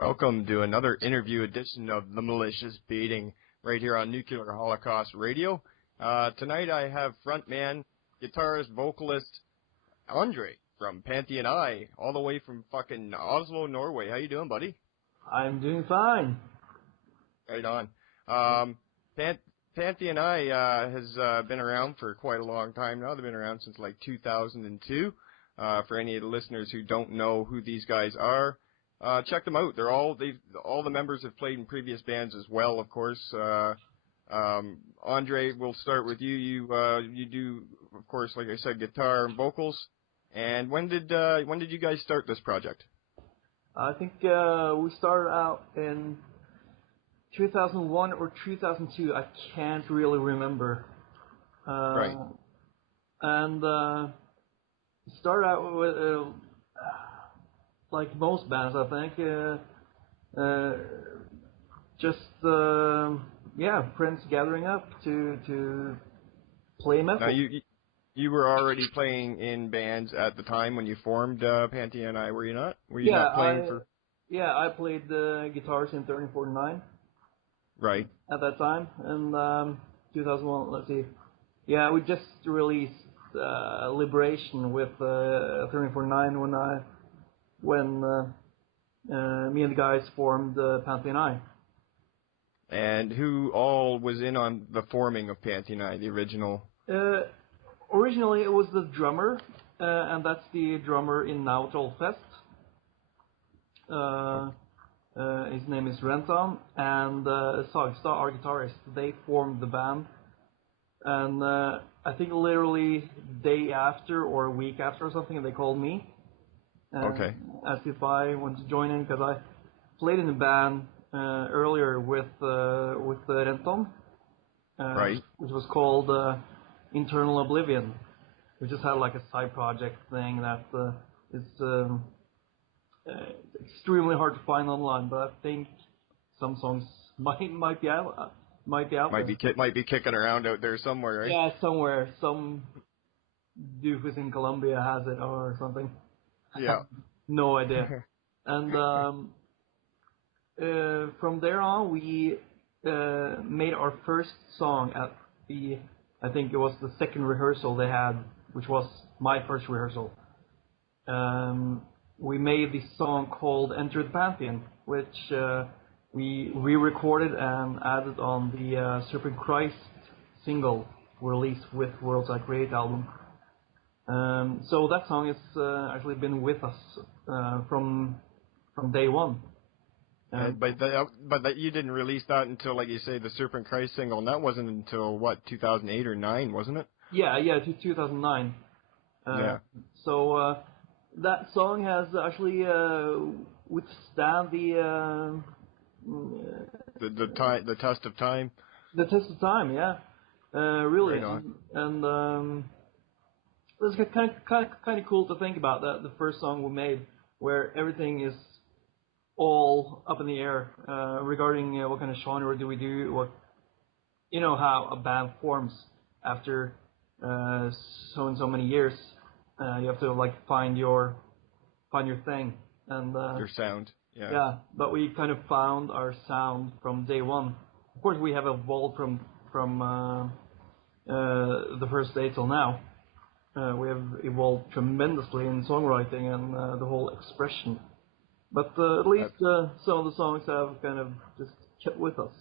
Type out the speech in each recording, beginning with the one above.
Welcome to another interview edition of The Malicious Beating right here on Nuclear Holocaust Radio. Tonight I have frontman, guitarist, vocalist Andre from Pantheon I, all the way from fucking Oslo, Norway. How you doing, buddy? I'm doing fine. Right on. Pantheon I has been around for quite a long time now. They've been around since like 2002. For any of the listeners who don't know who these guys are, check them out. All the members have played in previous bands as well, of course. Andre, we'll start with you. You do, of course, like I said, guitar and vocals. And when did you guys start this project? I think we started out in 2001 or 2002. I can't really remember. Right. And started out with like most bands, I think, friends gathering up to play metal. Now you were already playing in bands at the time when you formed Pantheon I, were you not? Were you not playing for? Yeah, I played guitars in 1349. Right. At that time, and 2001. Let's see. Yeah, we just released Liberation with 1349 when me and the guys formed Pantheon I. And who all was in on the forming of Pantheon I, the original? Originally, it was the drummer, and that's the drummer in Nautral Fest. His name is Renton, and Sagstad, our guitarist. They formed the band, and I think literally day after or a week after or something, they called me. Okay. Asked if I wanted to join in, because I played in a band earlier with Renton, right, which was called Internal Oblivion. We just had like a side project thing that is extremely hard to find online, but I think some songs might be out. Might be kicking around out there somewhere, right? Yeah, somewhere. Some doofus in Colombia has it or something. Yeah. No idea. And from there on, we made our first song at I think it was the second rehearsal they had, which was my first rehearsal. We made this song called Enter the Pantheon, which we re-recorded and added on the Serpent Christ single released with Worlds I Create album. So that song has actually been with us from day one. But you didn't release that until, like you say, the Serpent Christ single, and that wasn't until, what, 2008 or 9, wasn't it? Yeah, 2009. Yeah. So that song has actually withstand the test of time. The test of time, yeah. Really. Right on. And it's kind of cool to think about that. The first song we made, where everything is all up in the air regarding what kind of genre do we do, how a band forms after so and so many years. You have to like find your thing and your sound. Yeah. Yeah, but we kind of found our sound from day one. Of course, we have evolved from the first day till now. We have evolved tremendously in songwriting and the whole expression. But at least some of the songs have kind of just kept with us.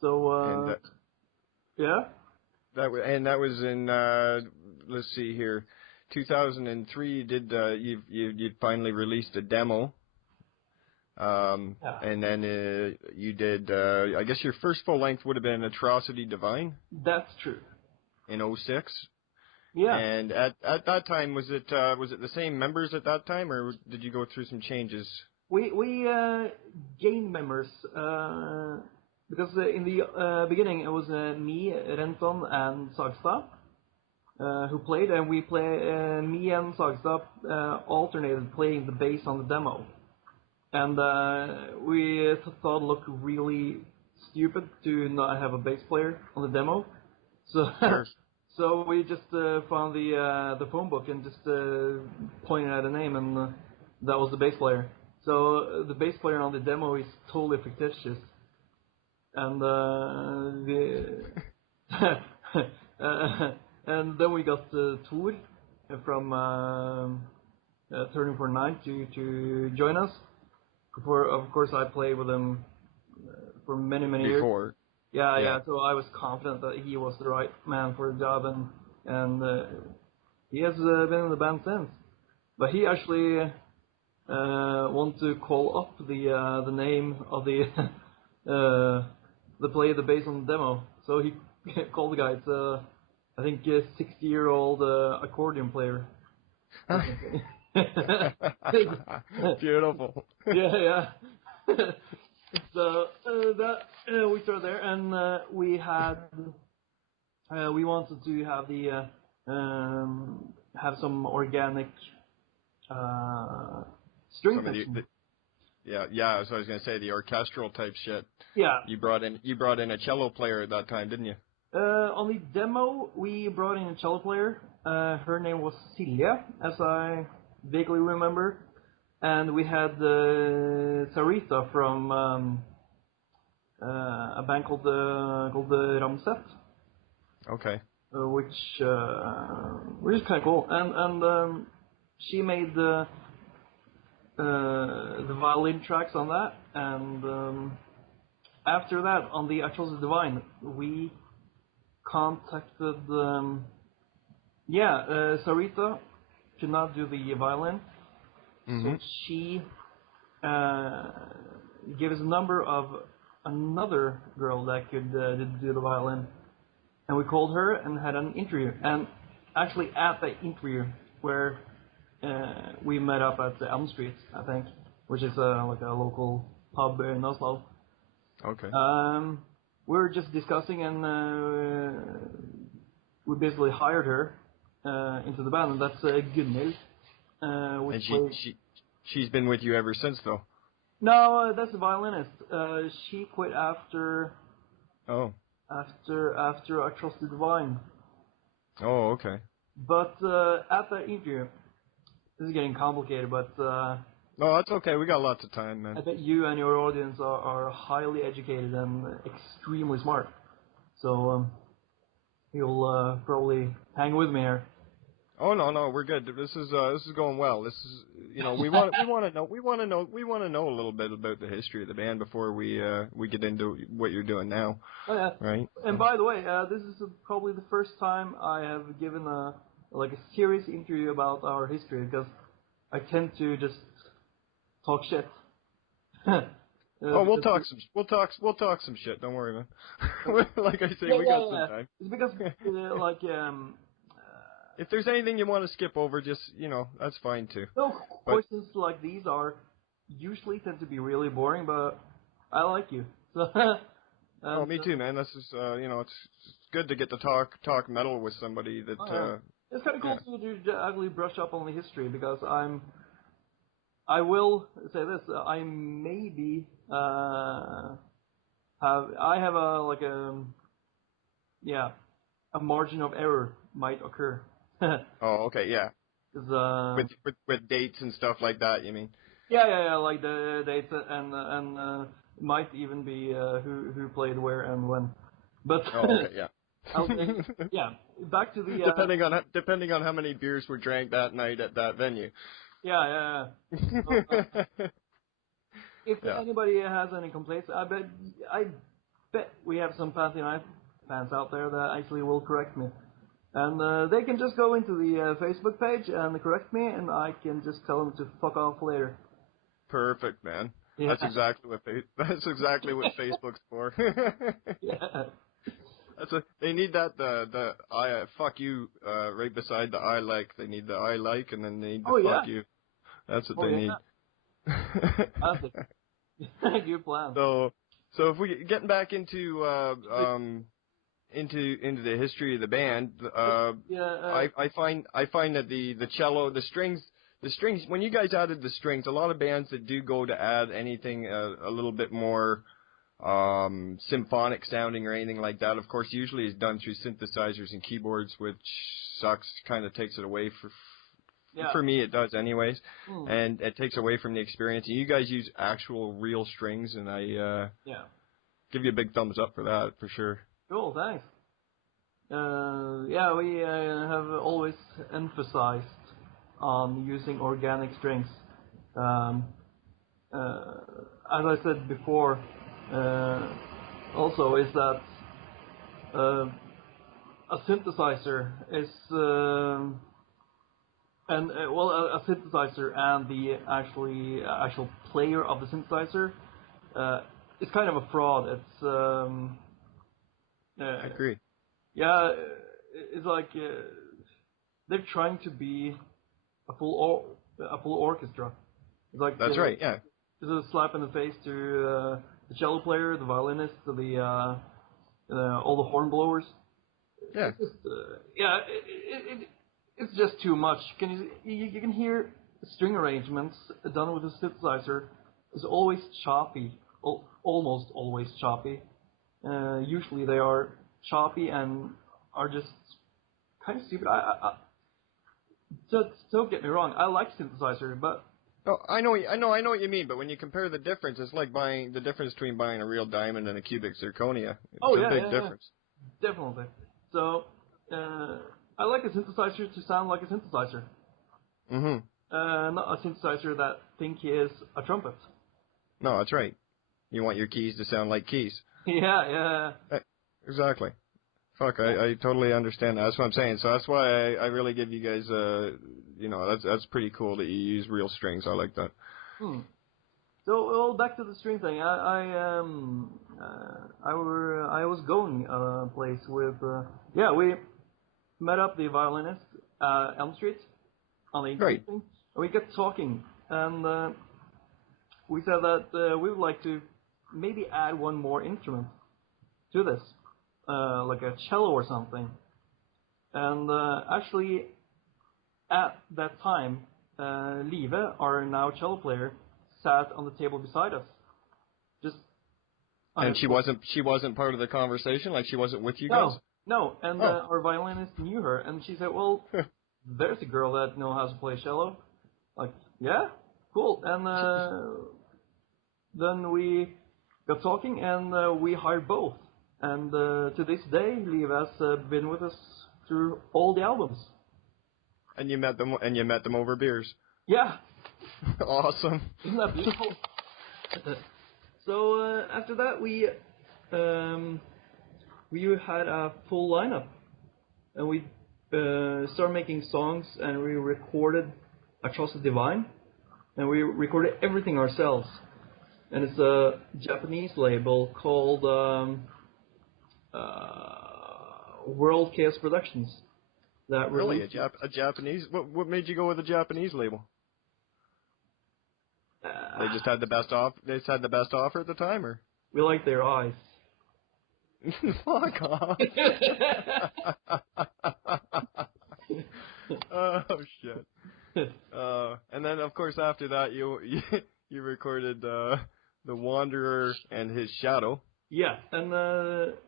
So, yeah? That was in, let's see here, 2003, you finally released a demo. And then you did, I guess your first full length would have been Atrocity Divine? That's true. In 2006? Yeah. And at that time, was it the same members at that time, or did you go through some changes? We gained members, because in the beginning it was me, Renton, and Sagstad who played, and me and Sagstad alternated playing the bass on the demo. And we thought it looked really stupid to not have a bass player on the demo. So sure. So we just found the phone book and just pointed at a name, and that was the bass player. So the bass player on the demo is totally fictitious, and and then we got Tor from Turning for Nine to join us. Of course, I played with him for many years. Before. Yeah. So I was confident that he was the right man for the job, and he has been in the band since. But he actually want to call up the name of the player, the bass on the demo. So he called the guy. It's I think a 60-year-old accordion player. Beautiful. Yeah. So that we started there, and we wanted to have have some organic string section. Yeah. So I was gonna say the orchestral type shit. Yeah. You brought in a cello player at that time, didn't you? On the demo, we brought in a cello player. Her name was Silja, as I vaguely remember. And we had Sarita from a band called Ramset. Okay. Which is kind of cool. And she made the violin tracks on that. And after that, on the Actuals Divine, we contacted Sarita could not do the violin. Mm-hmm. So she gave us a number of another girl that could do the violin, and we called her and had an interview. And actually, at that interview, where we met up at Elm Street, I think, which is like a local pub in Oslo. Okay. We were just discussing, and we basically hired her into the band, and that's Gunhild. And she's been with you ever since, though? No, that's the violinist. She quit after. Oh. After I Trusted Divine. Oh, okay. But at that interview, this is getting complicated, but. No, that's okay. We got lots of time, man. I bet you and your audience are highly educated and extremely smart, so you'll probably hang with me here. Oh no, we're good. This is going well. This is, we want to know a little bit about the history of the band before we get into what you're doing now. Oh yeah. Right. And by the way, this is probably the first time I have given a serious interview about our history, because I tend to just talk shit. We'll talk some shit. Don't worry, man. Like I say, we got some time. It's because if there's anything you want to skip over, just, that's fine too. No, questions like these usually tend to be really boring, but I like you. So, me too, man. This is, it's good to get to talk metal with somebody that. It's kind of cool to actually brush up on the history, because I will say this: I maybe have a margin of error might occur. Oh, okay, yeah. With dates and stuff like that, you mean? Yeah, like the dates and might even be who played where and when. But okay, yeah. Back to the depending on how many beers were drank that night at that venue. Yeah. If anybody has any complaints, I bet we have some Pantheon I fans out there that actually will correct me. And they can just go into the Facebook page and correct me, and I can just tell them to fuck off later. Perfect, man. Yeah. That's exactly what Facebook's for. Yeah. They need that the I fuck you right beside the I like. They need the I like, and then they need the fuck you. That's what they need. Good plan. So if we getting back into the history of the band, I find that the cello, the strings, when you guys added the strings, a lot of bands that do go to add anything a little bit more symphonic sounding or anything like that, of course, usually is done through synthesizers and keyboards, which sucks, kind of takes it away For me, it does anyways, and it takes away from the experience. And you guys use actual real strings, and I give you a big thumbs up for that, for sure. Cool, thanks. We have always emphasized on using organic strings. As I said before, also is that a synthesizer is a synthesizer and the actual player of the synthesizer is kind of a fraud. It's I agree. Yeah, it's like they're trying to be a full orchestra. It's like that's right. Yeah. It's a slap in the face to the cello player, the violinist, all the horn blowers. Yeah. It's just, it's just too much. You can hear string arrangements done with a synthesizer is always choppy, almost always choppy. Usually they are choppy and are just kind of stupid. Just don't get me wrong. I like synthesizer, but oh, I know what you mean. But when you compare the difference, it's like buying the difference between buying a real diamond and a cubic zirconia. It's a big difference. Yeah. Definitely. So I like a synthesizer to sound like a synthesizer. Mm-hmm. Not a synthesizer that think he is a trumpet. No, that's right. You want your keys to sound like keys. Yeah. Exactly. Fuck, I totally understand that. That's what I'm saying. So that's why I really give you guys, that's pretty cool that you use real strings. I like that. So, well, back to the string thing. I was going a place with, we met up the violinist Elm Street on the right. and we got talking, and we said that we would like to maybe add one more instrument to this. Like a cello or something. And actually, at that time, Live, our now cello player, sat on the table beside us. And she wasn't part of the conversation, like she wasn't with you guys? No. And our violinist knew her, and she said, well, there's a girl that knows how to play cello. Like, yeah, cool. And then we got talking, and we hired both. And to this day, Liv has been with us through all the albums. And you met them over beers. Yeah. Awesome. Isn't that beautiful? So after that, we had a full lineup, and we started making songs, and we recorded Across the Divine, and we recorded everything ourselves. And it's a Japanese label called World Chaos Productions. That really a Japanese? What made you go with a Japanese label? They just had the best off. They just had the best offer at the time, or we like their eyes. Fuck off! Oh shit! And then of course after that you recorded the Wanderer and his Shadow. Yeah, and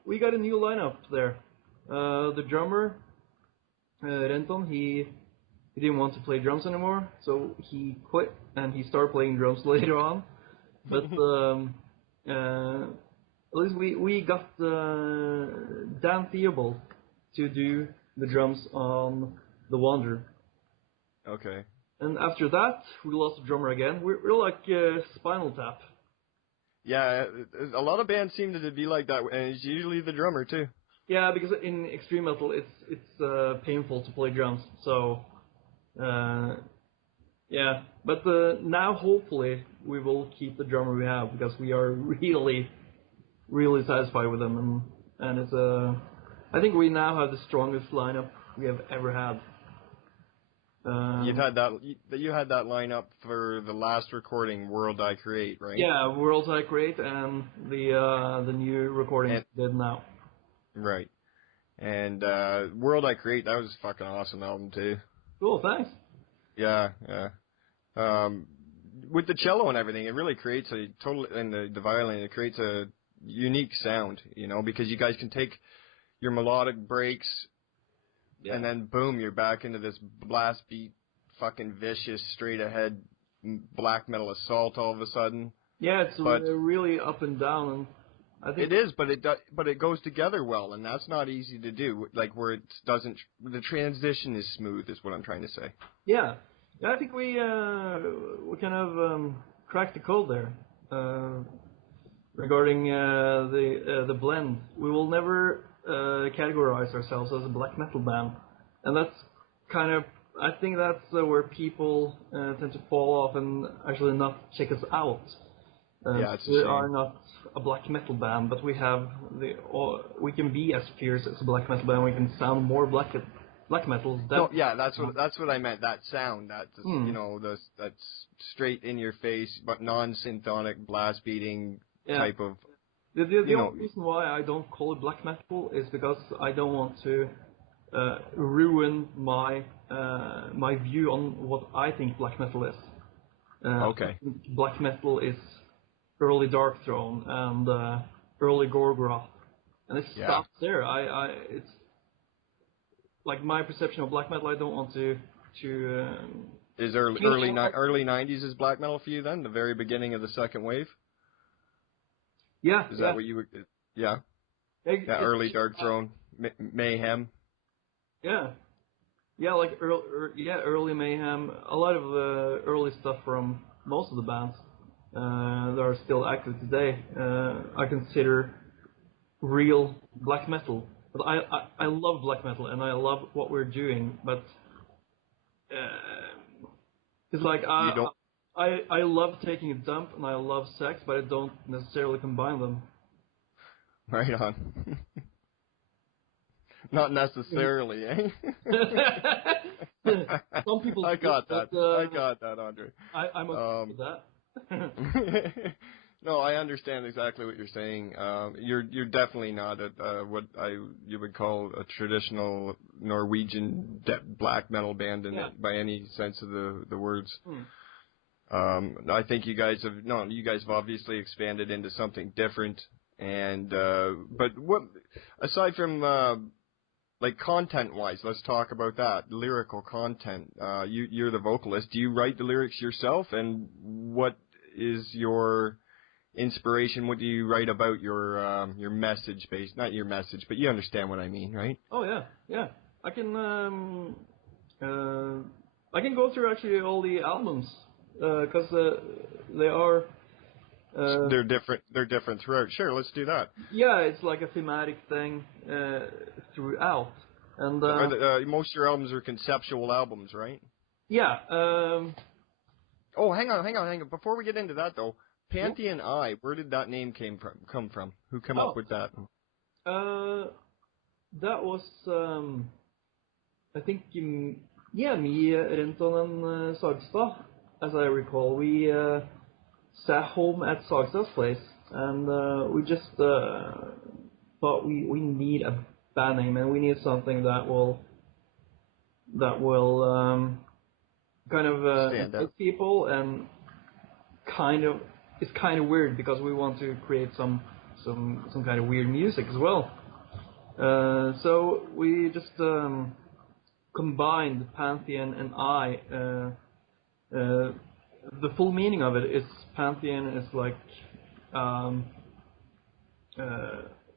we got a new lineup there. The drummer, Renton, he didn't want to play drums anymore, so he quit and he started playing drums later on. But at least we got Dan Theobald to do the drums on the Wanderer. Okay. And after that, we lost the drummer again. We're like Spinal Tap. Yeah, a lot of bands seem to be like that, and it's usually the drummer too. Yeah, because in extreme metal, it's painful to play drums. So, yeah. But now, hopefully, we will keep the drummer we have because we are really, really satisfied with them, and it's I think we now have the strongest lineup we have ever had. You had that lineup for the last recording, World I Create, right? Yeah, World I Create and the new recording we did now. Right. And World I Create, that was a fucking awesome album too. Cool, thanks. Yeah. With the cello and everything, it really creates and the violin, it creates a unique sound, because you guys can take your melodic breaks. Yeah. And then boom, you're back into this blast beat fucking vicious, straight ahead black metal assault all of a sudden. Yeah, it's really up and down, and I think it is, but it goes together well, and that's not easy to do. Like where it doesn't, the transition is smooth, is what I'm trying to say. Yeah, I think we kind of cracked the code there regarding the blend. We will never categorize ourselves as a black metal band, and that's kind of, I think that's where people tend to fall off and actually not check us out. We are not a black metal band, but we can be as fierce as a black metal band. We can sound more black metal. No, yeah, that's what I meant. That sound, that's straight in your face, but non-symphonic blast beating type of. The only reason why I don't call it black metal is because I don't want to ruin my view on what I think black metal is. Okay. I think black metal is early Darkthrone and early Gorgoroth, and it stops there. It's like my perception of black metal. I don't want to. Is early 90s is black metal for you then? The very beginning of the second wave? Yeah. Is that what you would? Yeah. Early Darkthrone, Mayhem. Yeah. Yeah, like early Mayhem. A lot of the early stuff from most of the bands that are still active today, I consider real black metal. But I love black metal and I love what we're doing, but it's like I love taking a dump and I love sex, but I don't necessarily combine them. Right on. Not necessarily, eh? Some people. I got that. I got that, Andre. I'm okay with that. No, I understand exactly what you're saying. You're definitely not what you would call a traditional Norwegian black metal band by any sense of the words. I think you guys have obviously expanded into something different. And but what aside from like content-wise, let's talk about that. Lyrical content. You're the vocalist. Do you write the lyrics yourself? And what is your inspiration? What do you write about your message base? Not your message, but you understand what I mean, right? Oh yeah. I can go through actually all the albums because they are. They're different throughout. Sure, let's do that. Yeah, it's like a thematic thing throughout. And most of your albums are conceptual albums, right? Yeah. Oh, hang on. Before we get into that, though, Pantheon I, where did that name come from? Who came up with that? That was, I think, me, Renton, and Sagstad, as I recall. We sat home at Sagstad's place, and we just thought we need a band name, and we need something that will kind of hit people, and it's kind of weird because we want to create some kind of weird music as well. So we just combined Pantheon and I. The full meaning of it is Pantheon is like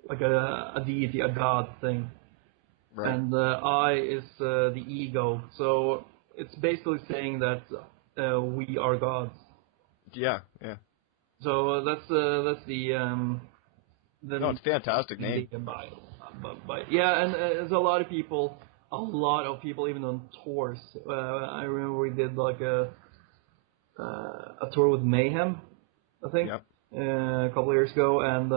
a deity, a god thing, right. And I is the ego. So it's basically saying that we are gods. Yeah. So that's the no, it's a fantastic name. Yeah, and there's a lot of people, even on tours. I remember we did like a tour with Mayhem, I think, a couple of years ago, and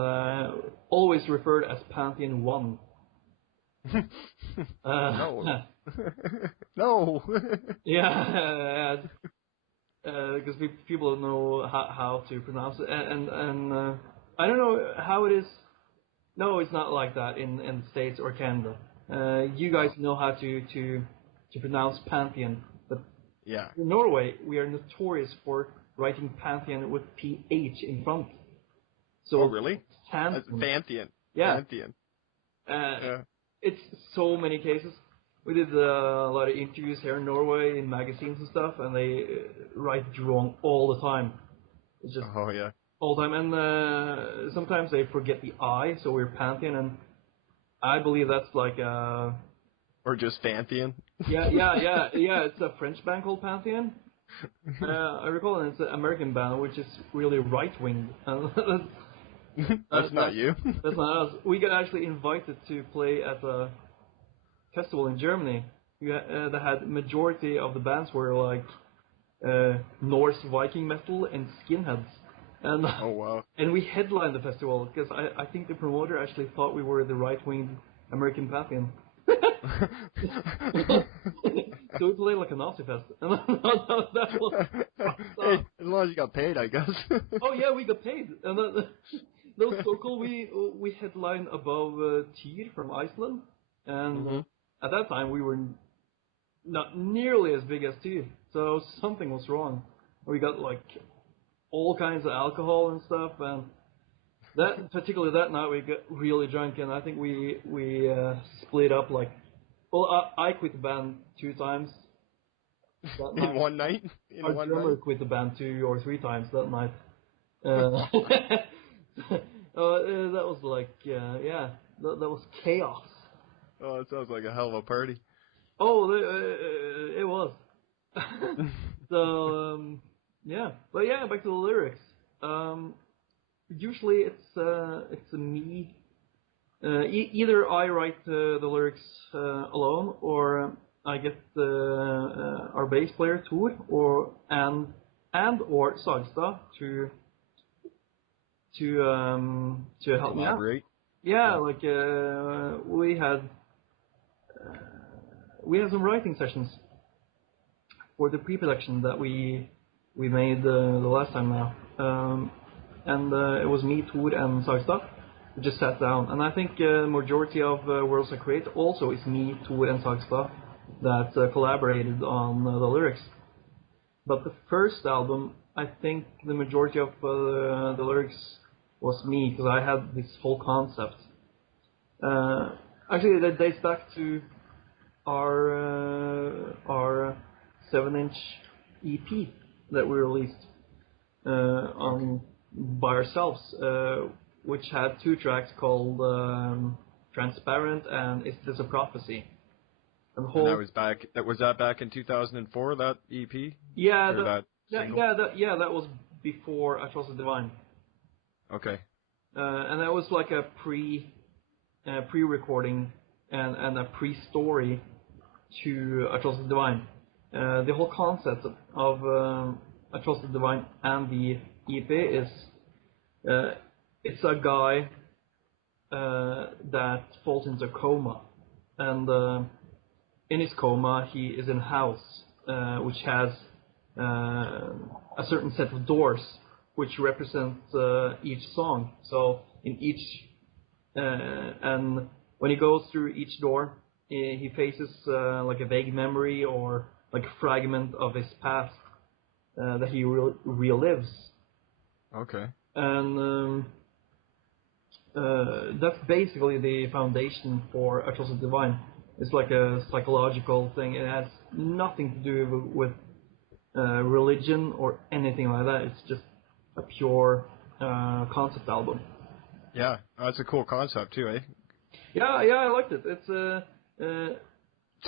always referred as Pantheon I. No. Yeah. Because people don't know how to pronounce it, and I don't know how it is. No, it's not like that in the States or Canada. You guys know how to pronounce Pantheon, but in Norway we are notorious for writing Pantheon with PH in front. So really? Pantheon. Yeah. Pantheon. It's so many cases. we did a lot of interviews here in Norway in magazines and stuff, and they write it wrong all the time. It's just all the time, and sometimes they forget the I, so we're Pantheon, and I believe that's like or just Pantheon. Yeah. It's a French band called Pantheon. I recall, and it's an American band which is really right-winged. That's not you. That's not us. We got actually invited to play at a festival in Germany. That had majority of the bands were like Norse Viking metal and skinheads. And oh wow! And we headlined the festival because I think the promoter actually thought we were the right-winged American Pantheon. So we played like a Nazi fest. That was hey, as long as you got paid, I guess. Oh yeah, we got paid. And that was so cool. We headlined above Tyr from Iceland, and at that time we were not nearly as big as Tyr, so something was wrong. We got like all kinds of alcohol and stuff, and particularly that night we got really drunk, and I think we split up like. Well, I quit the band 2 times. In one night? Our drummer quit the band 2 or 3 times that night. That was like, that was chaos. Oh, it sounds like a hell of a party. Oh, it was. So, yeah. But yeah, back to the lyrics. Usually it's me. Either I write the lyrics alone, or I get our bass player Tor or Sagstad to help me out. Yeah, like we had some writing sessions for the pre-production that we made the last time now, and it was me, Tor, and Sagstad. We just sat down, and I think majority of Worlds I Create also is me, Tor, and Sagstad that collaborated on the lyrics. But the first album, I think the majority of the lyrics was me, because I had this whole concept. Actually, that dates back to our 7-inch EP that we released by ourselves. Which had 2 tracks called Transparent and Is This a Prophecy? And that was back. Was that back in 2004? That EP? Yeah, that was before I Trust the Divine. Okay. And that was like a pre-recording and a pre-story to I Trust the Divine. The whole concept of I Trust the Divine and the EP is. It's a guy that falls into a coma, and in his coma he is in a house which has a certain set of doors which represent each song. So in each, and when he goes through each door, he faces like a vague memory or like a fragment of his past that he relives. Okay. And that's basically the foundation for A Trust the Divine. It's like a psychological thing. It has nothing to do with religion or anything like that. It's just a pure concept album. Yeah, that's a cool concept too, eh? Yeah, I liked it. It's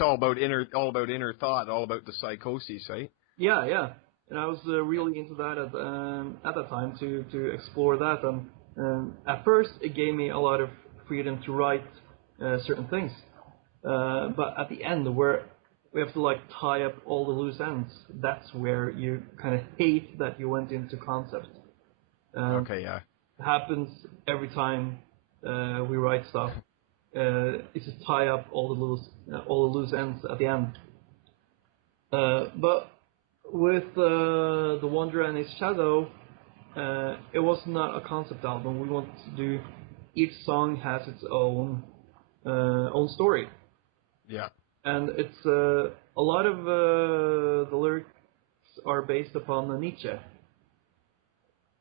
all about inner thought, all about the psychosis, eh? Yeah. And I was really into that at that time to explore that. And at first, it gave me a lot of freedom to write certain things. But at the end, where we have to like tie up all the loose ends, that's where you kind of hate that you went into concept. Okay, yeah. It happens every time we write stuff. It's to tie up all the loose ends at the end. But with The Wanderer and His Shadow, it was not a concept album. We wanted to do, each song has its own story. Yeah. And it's a lot of the lyrics are based upon Nietzsche,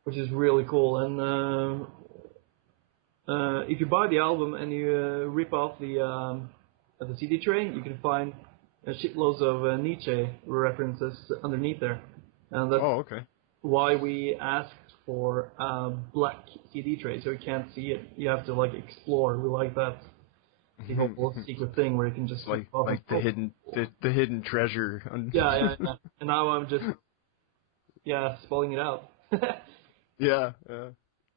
which is really cool. And if you buy the album and you rip off the at the CD tray, you can find shitloads of Nietzsche references underneath there, and that's why we asked for a black CD tray, so you can't see it. You have to like explore. We like that. The whole secret thing where you can just like the hidden treasure. Yeah. And now I'm just spelling it out. Yeah.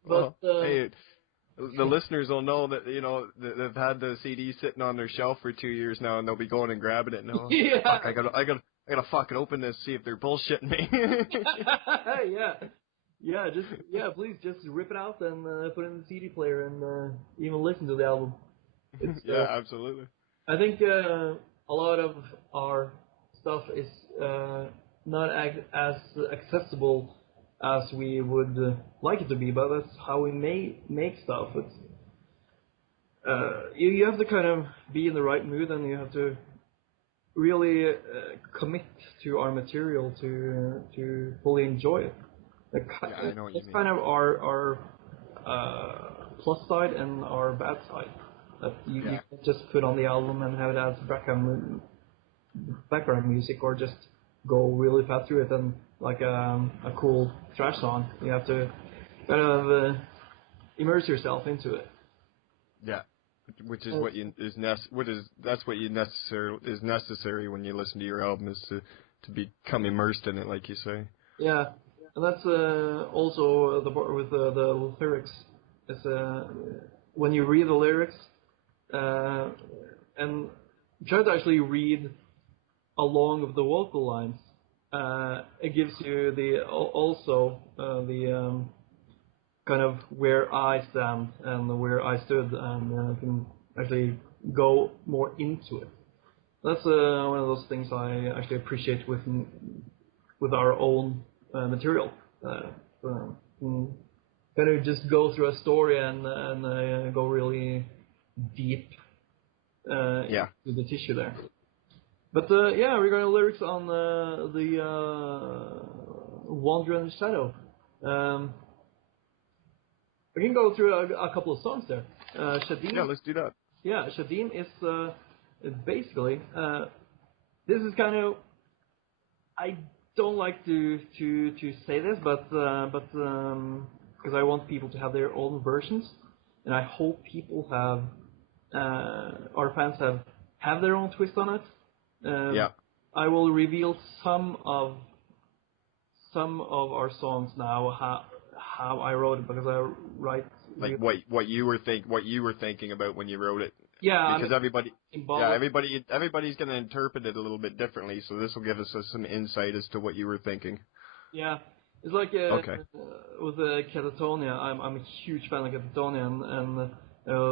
But hey, the listeners will know that they've had the CD sitting on their shelf for 2 years now, and they'll be going and grabbing it now. Yeah. Fuck, I gotta fucking open this, see if they're bullshitting me. Please just rip it out and put it in the CD player and even listen to the album. Yeah, absolutely. I think a lot of our stuff is not as accessible as we would like it to be, but that's how we make stuff. It's you have to kind of be in the right mood, and you have to really commit to our material to fully enjoy it. I know what you mean. It's kind of our plus side and our bad side. That you can't just put on the album and have it as background music, or just go really fast through it and like a cool trash song. You have to kind of immerse yourself into it. Yeah, which is that's what is necessary when you listen to your album, is to become immersed in it, like you say. Yeah, and that's also the part with the lyrics. It's when you read the lyrics. And try to actually read along with the vocal lines. It gives you the kind of where I stand and where I stood, and can actually go more into it. That's one of those things I actually appreciate with our own material. Kind of just go through a story and go really deep into the tissue there. But regarding lyrics on the Wander in the Shadow, we can go through a couple of songs there. Shadim. Yeah, let's do that. Yeah, Shadim is basically this is kind of, I don't like to say this, but because I want people to have their own versions, and I hope people have. Our fans have their own twist on it. I will reveal some of our songs now, how I wrote it, because I write like what you were thinking about when you wrote it. Yeah, because everybody's going to interpret it a little bit differently, so this will give us some insight as to what you were thinking. Yeah, it's like with Catatonia. I'm a huge fan of Catatonia, and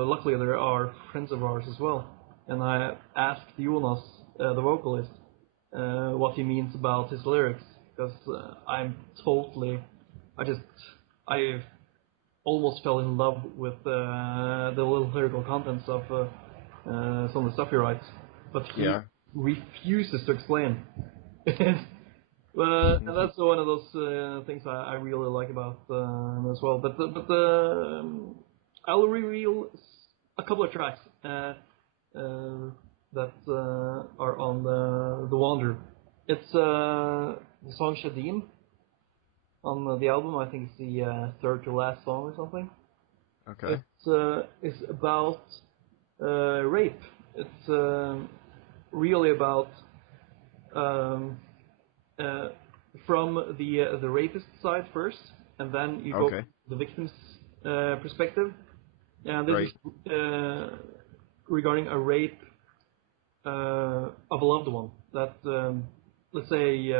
luckily there are friends of ours as well. And I asked Jonas, the vocalist, what he means about his lyrics, because I almost fell in love with the lyrical contents of some of the stuff he writes, but he refuses to explain. And that's one of those things I really like about him as well. But I'll reveal a couple of tracks that are on the Wander. It's the song Shadim on the album. I think it's the third to last song or something. Okay. It's about rape. It's really about from the rapist side first, and then you go to the victim's perspective. And this is regarding a rape of a loved one. That let's say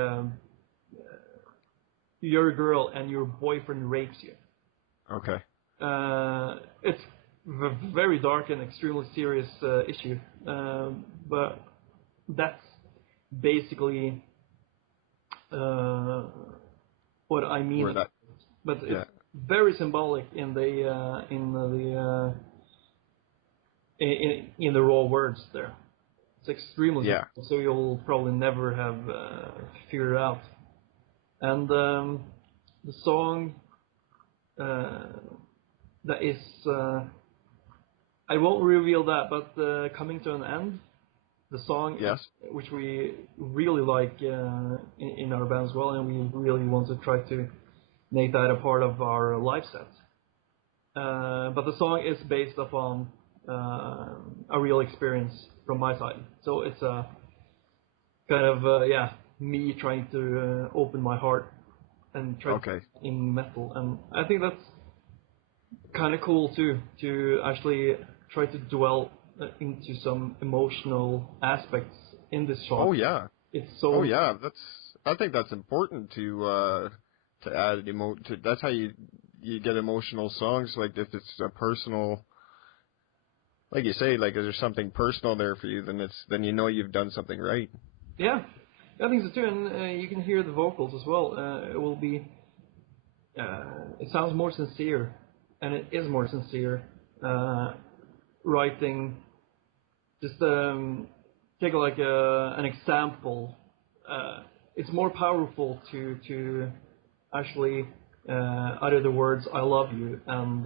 you're a girl and your boyfriend rapes you. Okay. It's a very dark and extremely serious issue, but that's basically what I mean. But it's very symbolic in the raw words there. It's extremely simple, so you'll probably never have figured it out. And the song that is I won't reveal that, but coming to an end the song, Yes. which we really like in our band as well, and we really want to try to make that a part of our live set. But the song is based upon a real experience from my side, so it's a kind of me trying to open my heart and try to in metal, and I think that's kind of cool too, to actually try to dwell into some emotional aspects in this song. Oh yeah. It's so. Oh yeah. I think that's important to add that's how you get emotional songs. Like if it's a personal, like you say, like if there's something personal there for you, then you know you've done something right. Yeah, I think so too, and you can hear the vocals as well. It will be. It sounds more sincere, and it is more sincere. Writing, just take like an example. It's more powerful to actually utter the words "I love you" and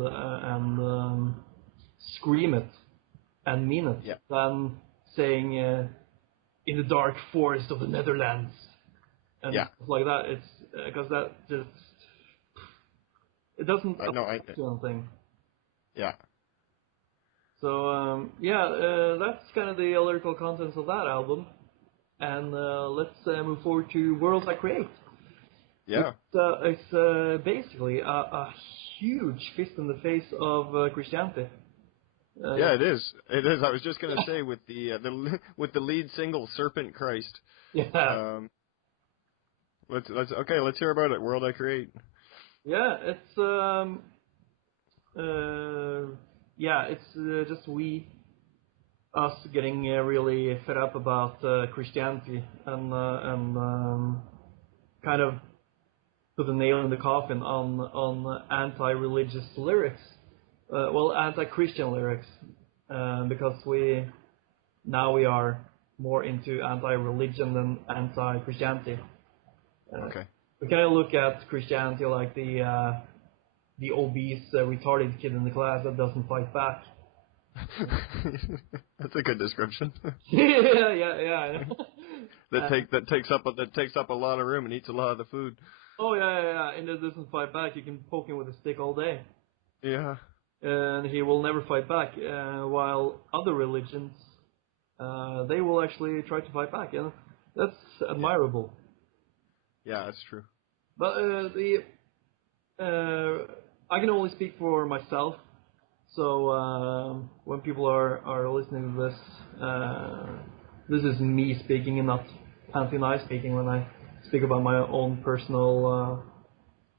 scream it and mean it than saying "in the dark forest of the Netherlands" and stuff like that. It's because that just it doesn't do anything. Yeah. So that's kind of the lyrical contents of that album, and let's move forward to Worlds I Create. Yeah. It's basically a huge fist in the face of Christianity. Yeah, it is. It is. I was just gonna say with the with the lead single "Serpent Christ." Yeah. Let's hear about it. World I Create. Yeah, it's it's just us getting really fed up about Christianity and kind of put a nail in the coffin on anti-religious lyrics, anti-Christian lyrics, because we are more into anti-religion than anti-Christianity. We kind of look at Christianity like the obese, retarded kid in the class that doesn't fight back. That's a good description. yeah. That takes up a lot of room and eats a lot of the food. Oh yeah, and it doesn't fight back. You can poke him with a stick all day. Yeah. And he will never fight back. While other religions, they will actually try to fight back, and that's admirable. Yeah, that's true. But I can only speak for myself. So when people are listening to this is me speaking and not Pantheon I speaking when I speak about my own personal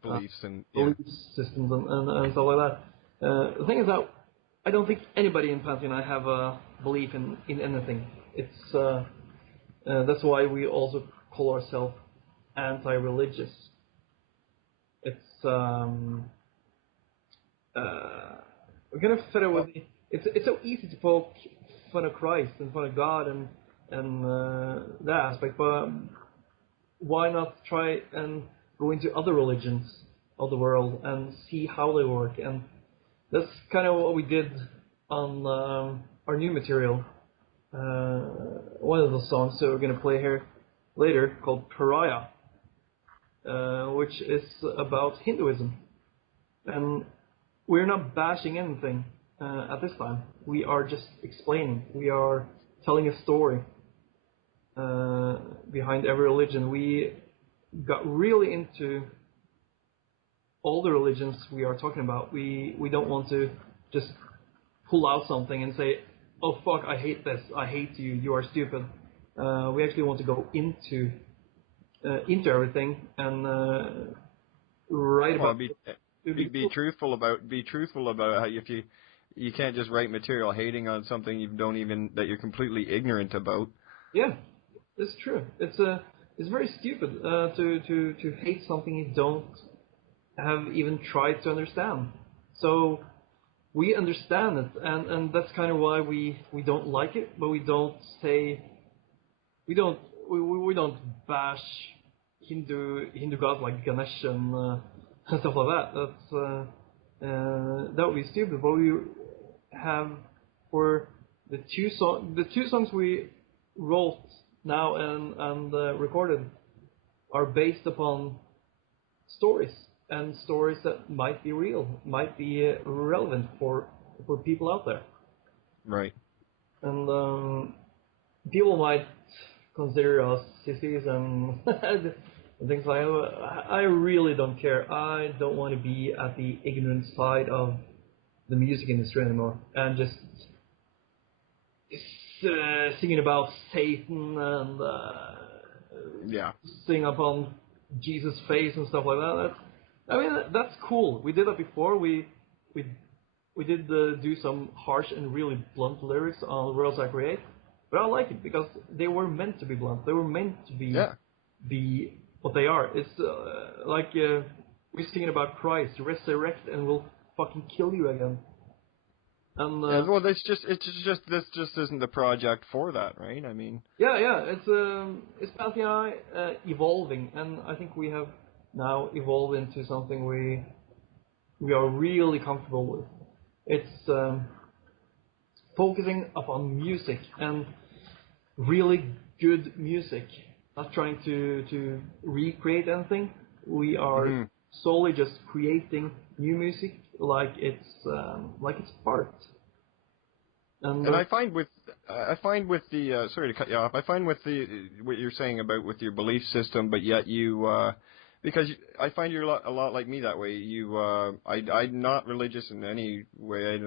beliefs and belief systems and stuff like that. The thing is that I don't think anybody in Pantheon I have a belief in anything. It's that's why we also call ourselves anti-religious. It's we're kind of fed up with it's so easy to poke fun of Christ and fun of God and that aspect, but why not try and go into other religions of the world and see how they work? And that's kind of what we did on our new material. One of the songs that we're going to play here later called Pariah, which is about Hinduism. And we're not bashing anything at this time. We are just explaining. We are telling a story behind every religion. We got really into all the religions we are talking about. We don't want to just pull out something and say, "Oh fuck, I hate this. I hate you. You are stupid." We actually want to go into everything and write about. Be truthful about how if you can't just write material hating on something that you're completely ignorant about. Yeah, it's true. It's very stupid to hate something you don't have even tried to understand. So we understand it, and that's kind of why we don't like it, but we don't bash Hindu gods like Ganesh and stuff like that. That would be stupid. But we have for the two songs we wrote now and recorded are based upon stories, and stories that might be real, might be relevant for people out there. Right. And people might consider us sissies and things like that. I really don't care. I don't want to be at the ignorant side of the music industry anymore, and just singing about Satan and sing upon Jesus' face and stuff like that. That's cool. We did that before. We did do some harsh and really blunt lyrics on Worlds I Create, but I like it because they were meant to be blunt. They were meant to be what they are. It's like we're singing about Christ, resurrect, and we'll fucking kill you again. And well, this just isn't the project for that, right? I mean, it's Pantheon I evolving, and I think we have now evolved into something we are really comfortable with. It's focusing upon music, and really good music, not trying to recreate anything. We are solely just creating new music like it's art. And I find with the sorry to cut you off. I find with the what you're saying about with your belief system, but yet you because I find you're a lot like me that way. I'm not religious in any way.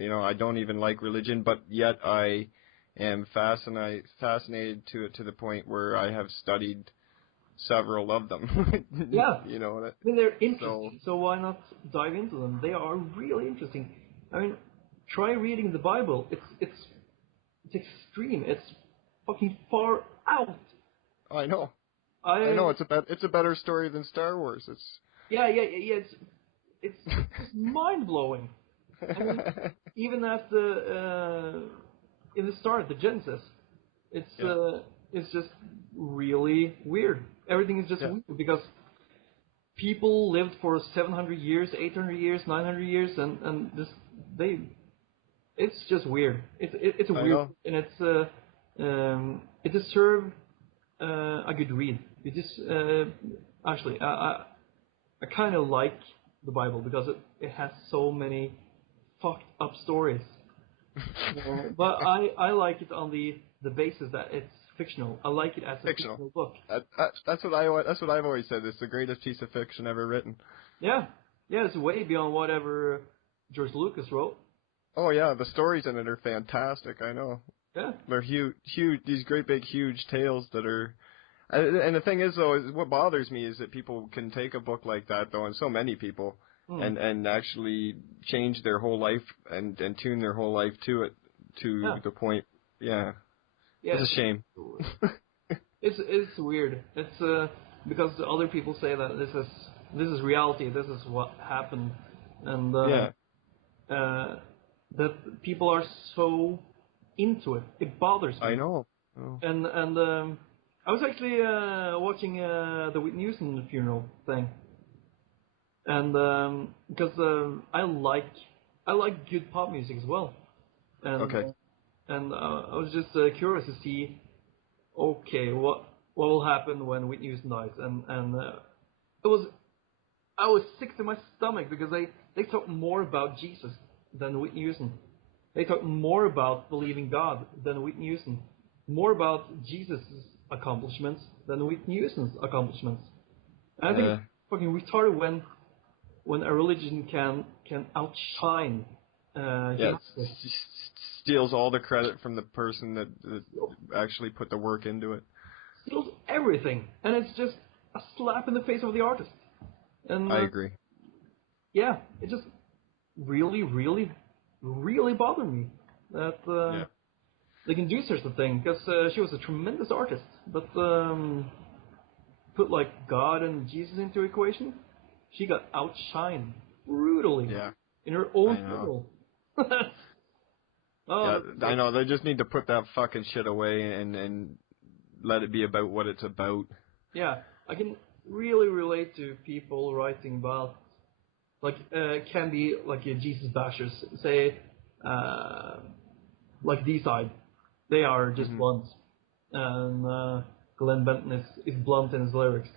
I don't even like religion, but yet I am fascinated to it to the point where I have studied several of them. Yeah. You know what I mean, they're interesting, so why not dive into them? They are really interesting. I mean, try reading the Bible. It's extreme. It's fucking far out. I know. I know it's a better story than Star Wars. It's it's mind blowing. I mean, even at the in the start, the Genesis, it's just really weird. Everything is just weird because people lived for 700 years, 800 years, 900 years, and it's just weird. It's weird, and it deserves a good read. It just actually I kind of like the Bible because it has so many fucked up stories. But I like it on the basis that it's fictional. I like it as a fictional book. That's what I've always said. It's the greatest piece of fiction ever written. Yeah, it's way beyond whatever George Lucas wrote. Oh yeah, the stories in it are fantastic. I know. Yeah, they're huge. These great big huge tales that are. And the thing is, though, is what bothers me is that people can take a book like that, though, and so many people, and actually change their whole life and tune their whole life to it, to the point. Yeah. It's a shame. It's weird. It's because other people say that this is reality. This is what happened, and that people are so into it. It bothers me. I know. Oh. And I was actually watching the Whitney Houston funeral thing, and because I like good pop music as well, and and I was just curious to see, okay, what will happen when Whitney Houston dies, and I was sick to my stomach because they talk more about Jesus than Whitney Houston. They talk more about believing God than Whitney Houston, more about Jesus' accomplishments than Whitney Houston's accomplishments. And I think it's fucking retarded when a religion can outshine steals all the credit from the person that actually put the work into it. Steals everything, and it's just a slap in the face of the artist. And I agree. Yeah, it just really, really, really bothered me that they can do such a thing, because she was a tremendous artist, but put like God and Jesus into equation, she got outshined brutally in her own funeral. I know, they just need to put that fucking shit away and let it be about what it's about. Yeah, I can really relate to people writing about, like, can be like Jesus bashers, say, like D-side. They are just blunt. and Glenn Benton is blunt in his lyrics.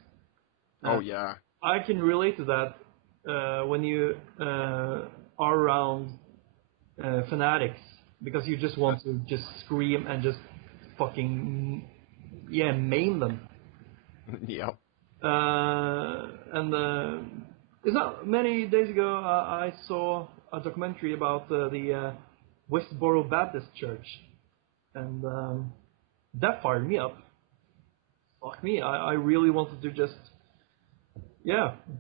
Oh yeah. I can relate to that when you are around fanatics, because you just want to just scream and just fucking maim them. Yeah. And it's not many days ago I saw a documentary about the Westboro Baptist Church, and that fired me up. Fuck me, I really wanted to just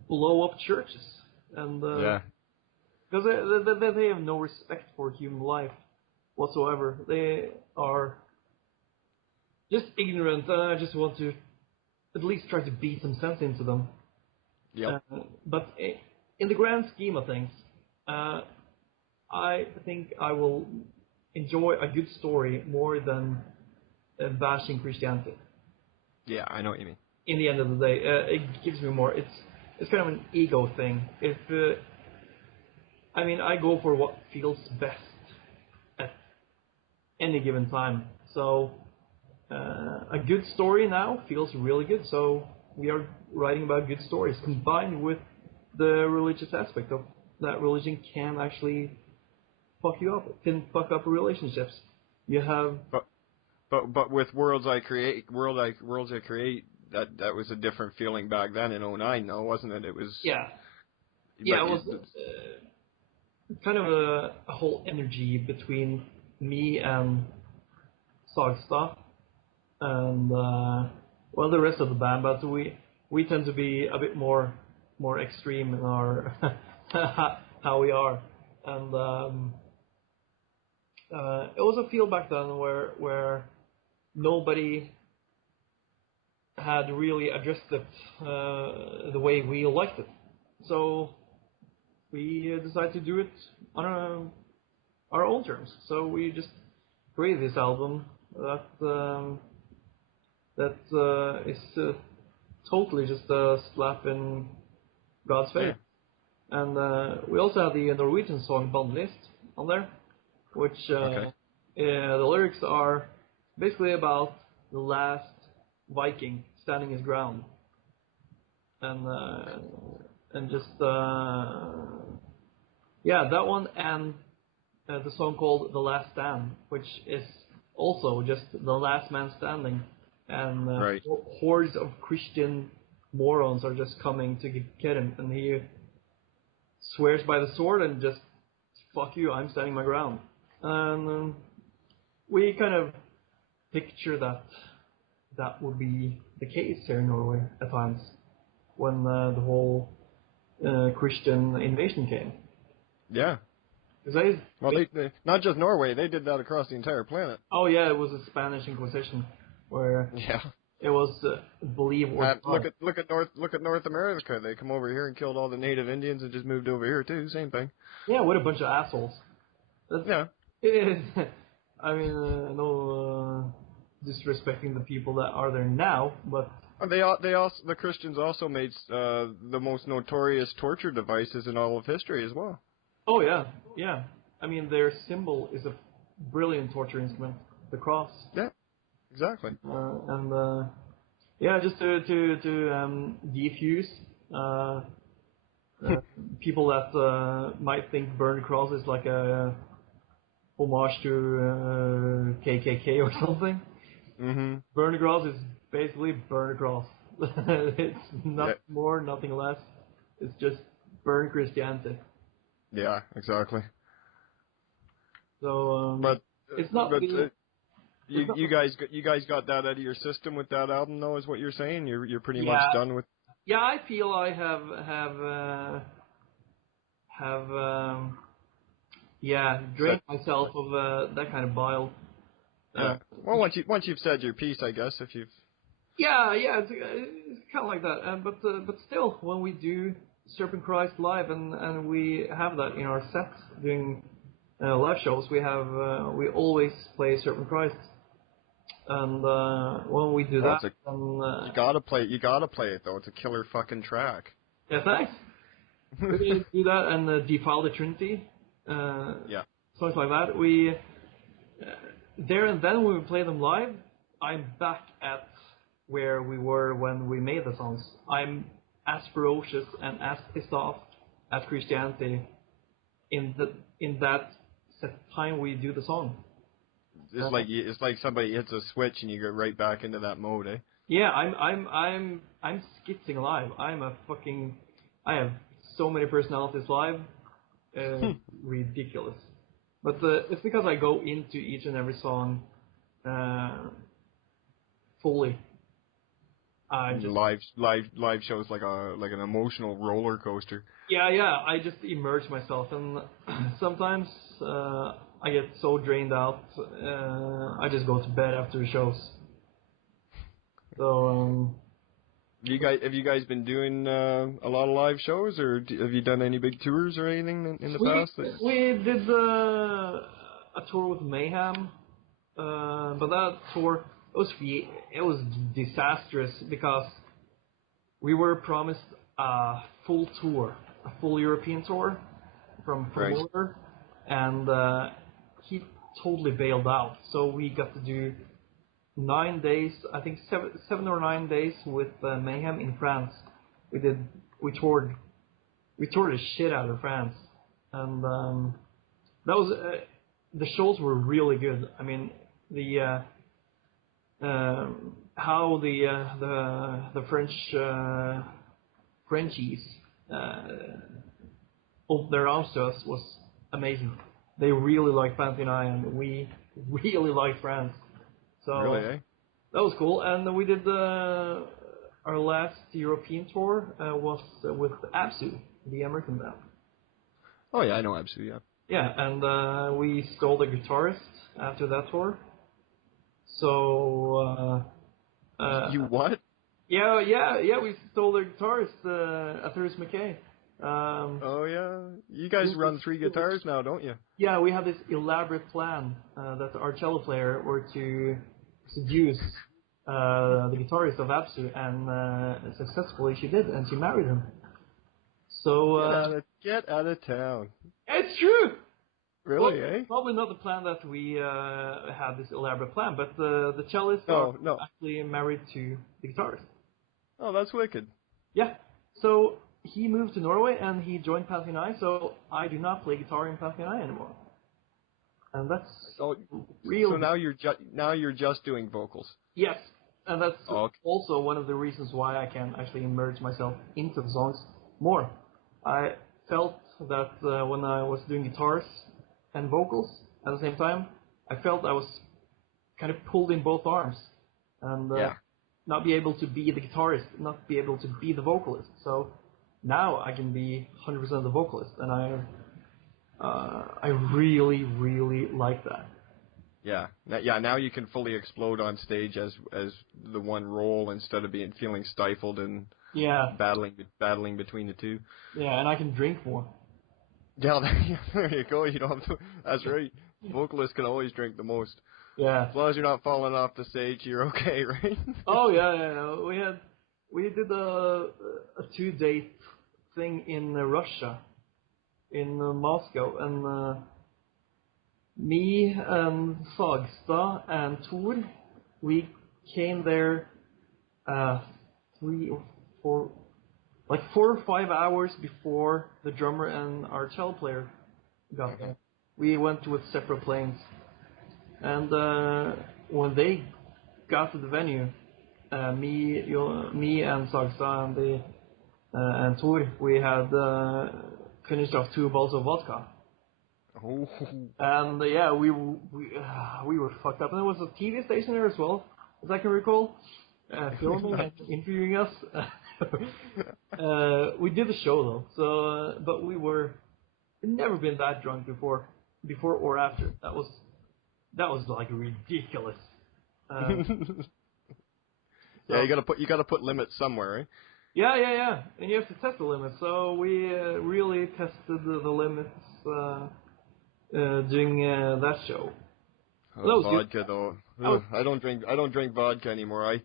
blow up churches, and because they have no respect for human life whatsoever. They are just ignorant, and I just want to at least try to beat some sense into them. Yep. But in the grand scheme of things, I think I will enjoy a good story more than bashing Christianity. Yeah, I know what you mean. In the end of the day, it gives me more. It's kind of an ego thing. I go for what feels best at any given time. So a good story now feels really good. So we are writing about good stories combined with the religious aspect of that. Religion can actually fuck you up. It can fuck up relationships. You have. But with Worlds I Create, that was a different feeling back then in 2009, though, wasn't it? It was. Yeah. Yeah, it was kind of a whole energy between me and Sagstad and the rest of the band, but we tend to be a bit more extreme in our how we are, and it was a feel back then where nobody had really addressed it the way we liked it, so we decided to do it on our own terms. So we just created this album that is totally just a slap in God's face. Yeah. And we also have the Norwegian song Bandlist on there, which the lyrics are basically about the last Viking standing his ground. And just that one, and the song called The Last Stand, which is also just the last man standing, and hordes of Christian morons are just coming to get him, and he swears by the sword and just, fuck you, I'm standing my ground. And we kind of picture that would be the case here in Norway at times when the whole Christian invasion came. Yeah. They not just Norway, they did that across the entire planet. Oh yeah, it was a Spanish Inquisition where it was believe or look at North America. They come over here and killed all the native Indians and just moved over here too. Same thing. Yeah, what a bunch of assholes. It is. I mean, no disrespecting the people that are there now, but the Christians also made the most notorious torture devices in all of history as well. Oh yeah. I mean, their symbol is a brilliant torture instrument, the cross. Yeah, exactly. Just to defuse people that might think burn the cross is like a homage to KKK or something. Mm-hmm. Burn the cross is basically burn the cross. It's nothing more, nothing less. It's just burn Christianity. Yeah, exactly. So, but it's not. You guys got that out of your system with that album, though, is what you're saying? You're pretty much done with. Yeah, I feel I have drained myself of that kind of bile. Well, once you've said your piece, I guess, if you've. Yeah, it's kind of like that. But still, when we do Serpent Christ live and we have that in our sets doing live shows, we always play Serpent Christ. And when we do that, you gotta play it though. It's a killer fucking track. Yeah, thanks. We do that and Defile the Trinity. Songs like that. We there and then when we play them live, I'm back at where we were when we made the songs. I'm as ferocious and as pissed off at Christianity in that set time we do the song. It's like somebody hits a switch and you get right back into that mode, eh? Yeah, I'm skitzing live. I have so many personalities live, ridiculous. But it's because I go into each and every song fully. Live shows like an emotional roller coaster. Yeah. I just immerse myself, and sometimes I get so drained out. I just go to bed after the shows. So. Have you guys been doing a lot of live shows, or have you done any big tours or anything in the past? We did a tour with Mayhem, but that tour it was disastrous because we were promised a full tour, a full European tour from promoter, and he totally bailed out. So we got to do 9 days, I think 7 or 9 days with Mayhem in France. We toured the shit out of France, and that was the shows were really good. I mean, the how the Frenchies opened their arms to us was amazing. They really liked Pantheon I, and we really liked France. So really, eh? That was cool. And we did our last European tour was with Absu, the American band. Oh yeah, I know Absu, yeah. Yeah, and we stole the guitarist after that tour. So you what? Yeah, we stole their guitarist, Atheris McKay. Oh yeah, you guys run 3 guitars now, don't you? Yeah, we had this elaborate plan that our cello player were to seduce the guitarist of Absu, and successfully she did, and she married him. So get out of town. It's true. Really, well, eh? Probably not the plan that we had this elaborate plan, but the cellist actually married to the guitarist. Oh, that's wicked. Yeah. So he moved to Norway and he joined Pantheon I, so I do not play guitar in Pantheon I anymore. And that's real. So now you're just doing vocals. Yes, and that's also one of the reasons why I can actually immerse myself into the songs more. I felt that when I was doing guitars and vocals at the same time, I felt I was kind of pulled in both arms, and not be able to be the guitarist, not be able to be the vocalist. So now I can be 100% the vocalist, and I really, really like that. Yeah. Now you can fully explode on stage as the one role instead of feeling stifled and battling between the two. Yeah, and I can drink more. Yeah, there you go. You don't have to, that's right. Vocalists can always drink the most. Yeah. As long as you're not falling off the stage, you're okay, right? Oh yeah. We did a 2-date thing in Russia, in Moscow, and me and Sagstad and Tor, we came there 4 or 5 hours before the drummer and our cello player got there. We went with separate planes, and when they got to the venue, me and Sagstad and Tor, we had finished off 2 bottles of vodka. Oh. And we were fucked up. And there was a TV station there as well, as I can recall, filming and interviewing us. We did the show though, so but we'd never been that drunk before or after. That was like ridiculous. Yeah, you gotta put limits somewhere, eh? Yeah, and you have to test the limits. So we really tested the limits during that show. Oh, vodka though. I don't drink vodka anymore. I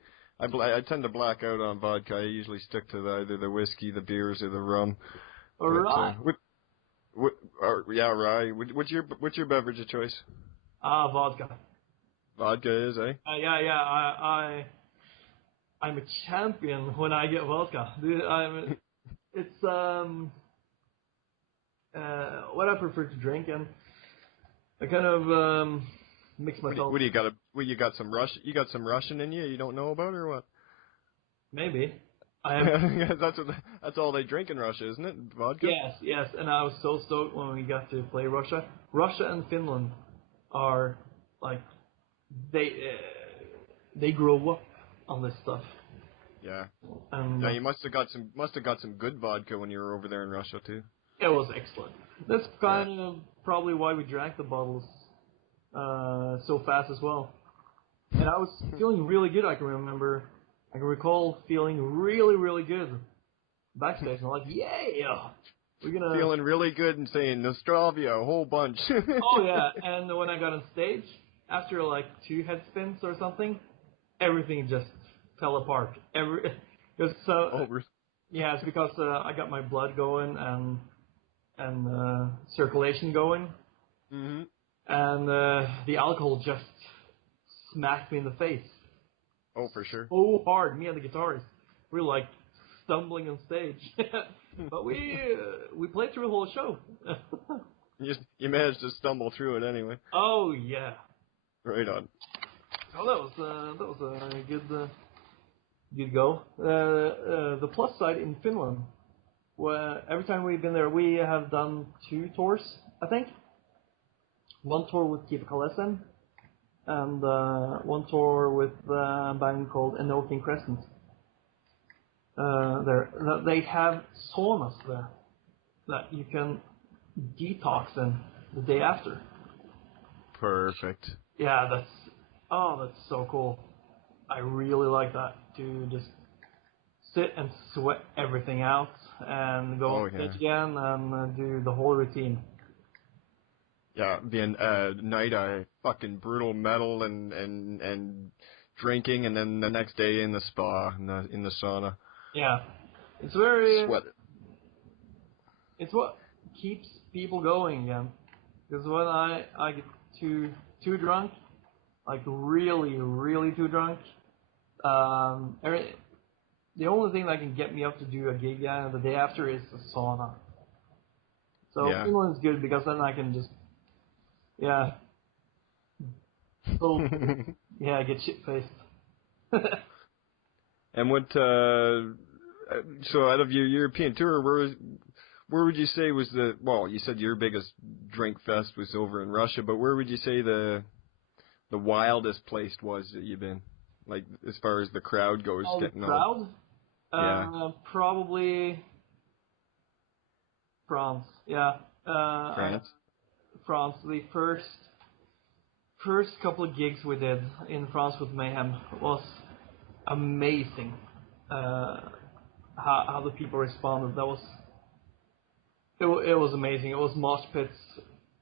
tend to black out on vodka. I usually stick to either the whiskey, the beers, or the rum. All right. Yeah, right. What's your beverage of choice? Vodka. Vodka is, eh? Yeah. I'm a champion when I get vodka. Dude, it's what I prefer to drink, and I kind of mix myself. What do you got? You got some You got some Russian in you don't know about, or what? Maybe. I am. That's all they drink in Russia, isn't it? Vodka. Yes. And I was so stoked when we got to play Russia. Russia and Finland are like they grow up on this stuff. Yeah. And yeah, you must have got some good vodka when you were over there in Russia too. It was excellent. That's kind of probably why we drank the bottles so fast as well. And I was feeling really good. I can recall feeling really, really good backstage. I'm like, yeah, we're gonna feeling really good and saying Nostrovia a whole bunch. Oh yeah, and when I got on stage, after like 2 head spins or something, everything just fell apart. It's because I got my blood going and circulation going, and the alcohol just smacked me in the face. Oh, for sure. So hard. Me and the guitarist, we were like stumbling on stage, but we played through the whole show. You managed to stumble through it anyway. Oh yeah. Right on. Oh, that was a good go. The plus side in Finland, where every time we've been there, we have done 2 tours, I think. 1 tour with Kvebek, and 1 tour with a band called Enoking Crescent. They have saunas there that you can detox in the day after. Perfect. Yeah, that's so cool. I really like that, to just sit and sweat everything out and go on stage again and do the whole routine. Yeah, being night fucking brutal metal and drinking, and then the next day in the spa in the sauna. Yeah, it's very sweat. It's what keeps people going again. Because when I get too drunk, like really, really too drunk, the only thing that can get me up to do a gig the day after is the sauna. So Finland's good because then I can just get shit-faced. And what, so out of your European tour, where would you say was you said your biggest drink fest was over in Russia, but where would you say the wildest place was that you've been? Like, as far as the crowd goes? The crowd? Yeah. Probably France, yeah. France? France. The first couple of gigs we did in France with Mayhem was amazing. How the people responded. It was amazing. It was mosh pits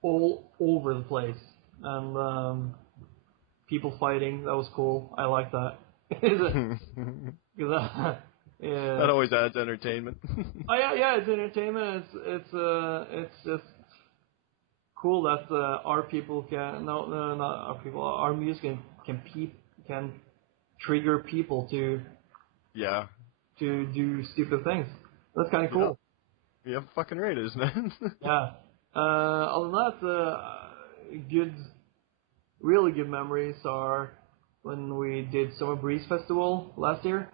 all over the place, and people fighting. That was cool. I like that. That always adds entertainment. Oh yeah, it's entertainment. It's just cool that our people our music can trigger people to do stupid things. That's kind of cool. Yeah, fucking right, isn't it? Yeah. Other than that, really good memories are when we did Summer Breeze Festival last year.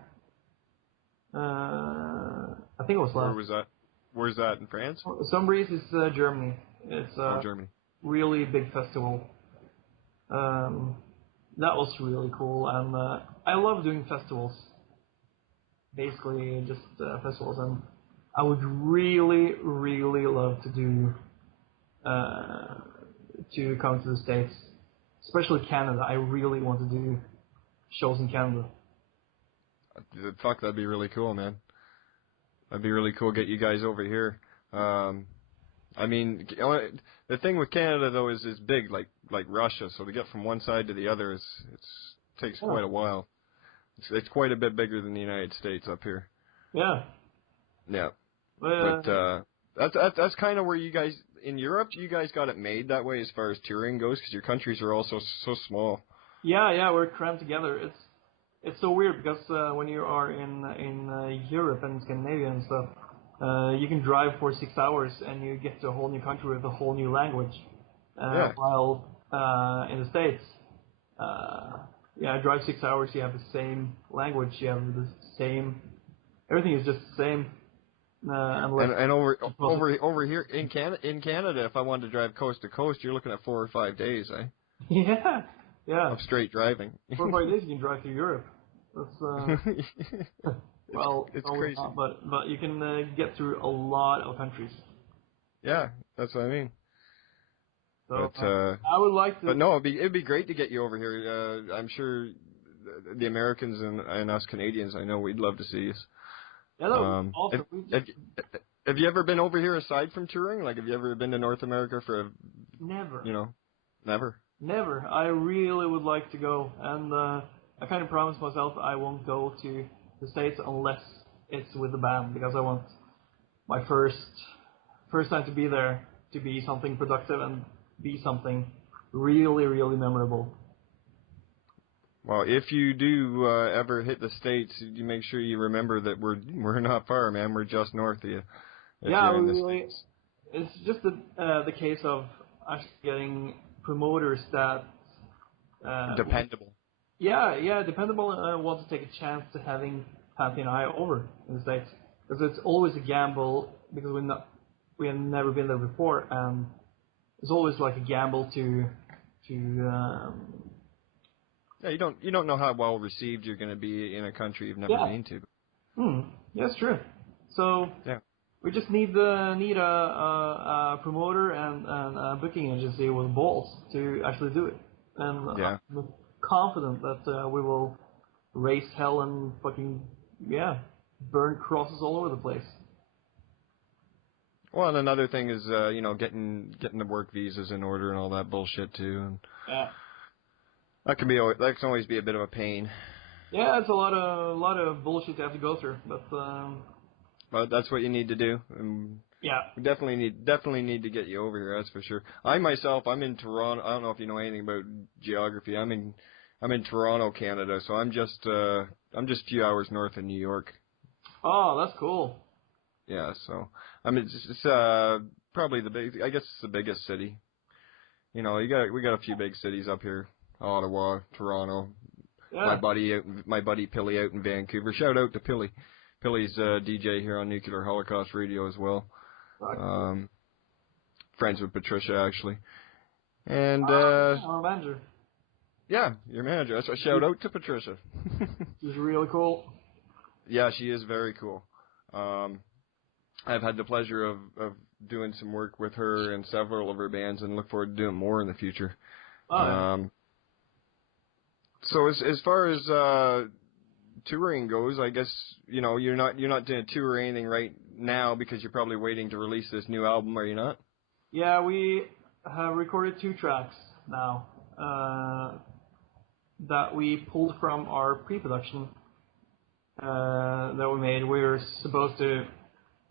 I think it was last. Where was that? Where's that, in France? Summer Breeze is Germany. It's Germany. Really big festival. That was really cool, and I love doing festivals. Basically, just festivals, and I would really, really love to do to come to the States, especially Canada. I really want to do shows in Canada. Fuck, that'd be really cool, man. That'd be really cool. Get you guys over here. I mean, the thing with Canada though is it's big, like Russia. So to get from one side to the other takes quite a while. It's quite a bit bigger than the United States up here. Yeah. Yeah. But that's kind of where you guys in Europe, you guys got it made that way as far as touring goes, because your countries are also so small. Yeah, we're crammed together. It's so weird because when you are in Europe and Scandinavia and stuff, you can drive for 6 hours and you get to a whole new country with a whole new language. While in the States, drive 6 hours, you have the same language, you have the same, everything is just the same. And over here in Canada, if I wanted to drive coast to coast, you're looking at 4 or 5 days, eh? Yeah. Of straight driving. 4 or 5 days you can drive through Europe. That's well, it's crazy. Not, but you can get through a lot of countries. Yeah, that's what I mean. So I would like to. But no, it'd be great to get you over here. I'm sure the Americans and us Canadians, I know we'd love to see us. Yeah, no, also, have you ever been over here aside from touring? Like, have you ever been to North America for Never. Never. Never. I really would like to go, and I kind of promised myself I won't go to the States unless it's with the band, because I want my first time to be there to be something productive and be something really, really memorable. Well, if you do ever hit the States, you make sure you remember that we're not far, man. We're just north of you. It's just the case of actually getting promoters that dependable. Dependable. Want to take a chance to having Pantheon I over in the States, because it's always a gamble, because we have never been there before, and it's always like a gamble to. Yeah, you don't know how well received you're going to be in a country you've never been to. That's true. So yeah. We just need a promoter and a booking agency with balls to actually do it. And I'm confident that we will raise hell and fucking burn crosses all over the place. Well, and another thing is getting the work visas in order and all that bullshit too. And that can always be a bit of a pain. Yeah, it's a lot of bullshit to have to go through, but that's what you need to do. And we definitely need to get you over here. That's for sure. I'm in Toronto. I don't know if you know anything about geography. I'm in Toronto, Canada. So I'm just a few hours north of New York. Oh, that's cool. Yeah. So it's probably I guess it's the biggest city. We got a few big cities up here. Ottawa, Toronto. Yeah. My buddy Pilly out in Vancouver. Shout out to Pilly. Pilly's DJ here on Nuclear Holocaust Radio as well. Right. Friends with Patricia, actually. And our manager. Yeah, your manager. That's a shout out to Patricia. She's really cool. Yeah, she is very cool. I've had the pleasure of doing some work with her and several of her bands, and look forward to doing more in the future. So as far as touring goes, I guess you're not doing a tour or anything right now because you're probably waiting to release this new album, are you not? Yeah, we have recorded 2 tracks now that we pulled from our pre-production that we made. We were supposed to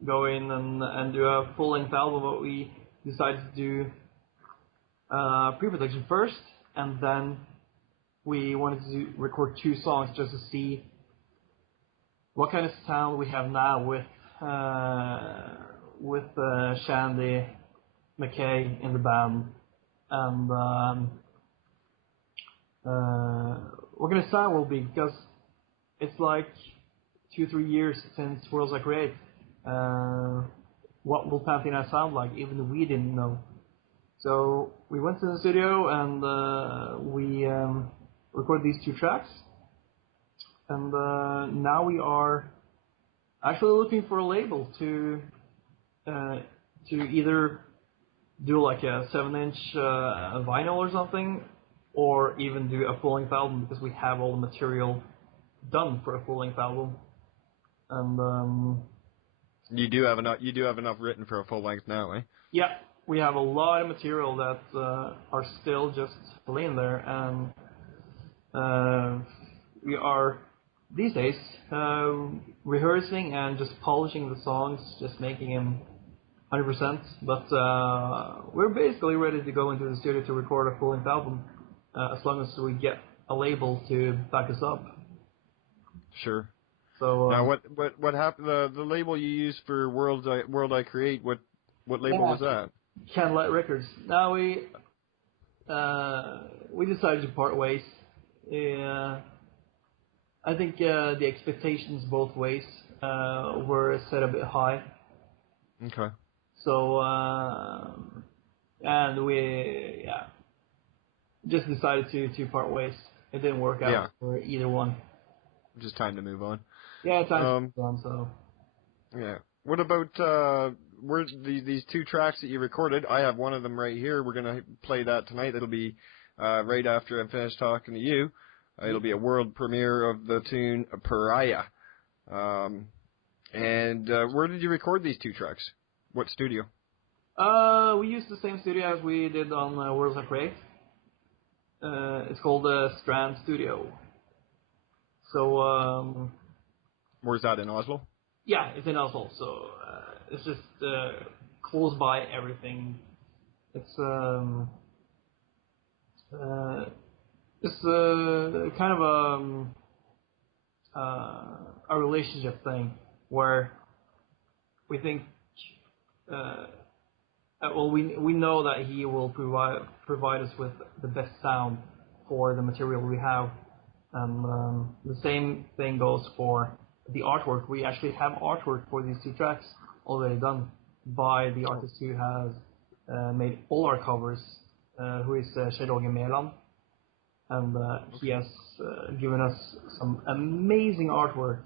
go in and do a full-length album, but we decided to do pre-production first, and then we wanted to record 2 songs just to see what kind of sound we have now with Shandy McKay in the band, and what kind of sound will be, because it's like 2-3 years since Worlds Are Great. What will Pantheon I sound like? Even we didn't know. So we went to the studio and we recorded these 2 tracks. And now we are actually looking for a label to either do like a 7-inch vinyl or something, or even do a full-length album, because we have all the material done for a full-length album. And you do have enough written for a full-length now, eh? Yeah, we have a lot of material that are still just laying there, and we are these days rehearsing and just polishing the songs, just making them 100%. But we're basically ready to go into the studio to record a full-length album, as long as we get a label to back us up. Sure. So now, what happened? The label you used for World I Create, what label was that? Candlelight Records. Now we decided to part ways. I think the expectations both ways were set a bit high. Okay. So and we just decided to part ways. It didn't work out for either one. Just time to move on. Yeah, time to move on. So. Yeah. What about these two tracks that you recorded? I have one of them right here. We're gonna play that tonight. It'll be right after I'm finished talking to you. It'll be a world premiere of the tune Pariah. And where did you record these two tracks? What studio? We used the same studio as we did on Worlds I Create. It's called Strand Studio. So. Where's that, in Oslo? Yeah, it's in Oslo. So it's just close by everything. It's kind of a relationship thing where we think. Well, we know that he will provide us with the best sound for the material we have, and the same thing goes for the artwork. We actually have artwork for these two tracks already done by the artist who has made all our covers, who is Kjell Meland, and he has given us some amazing artwork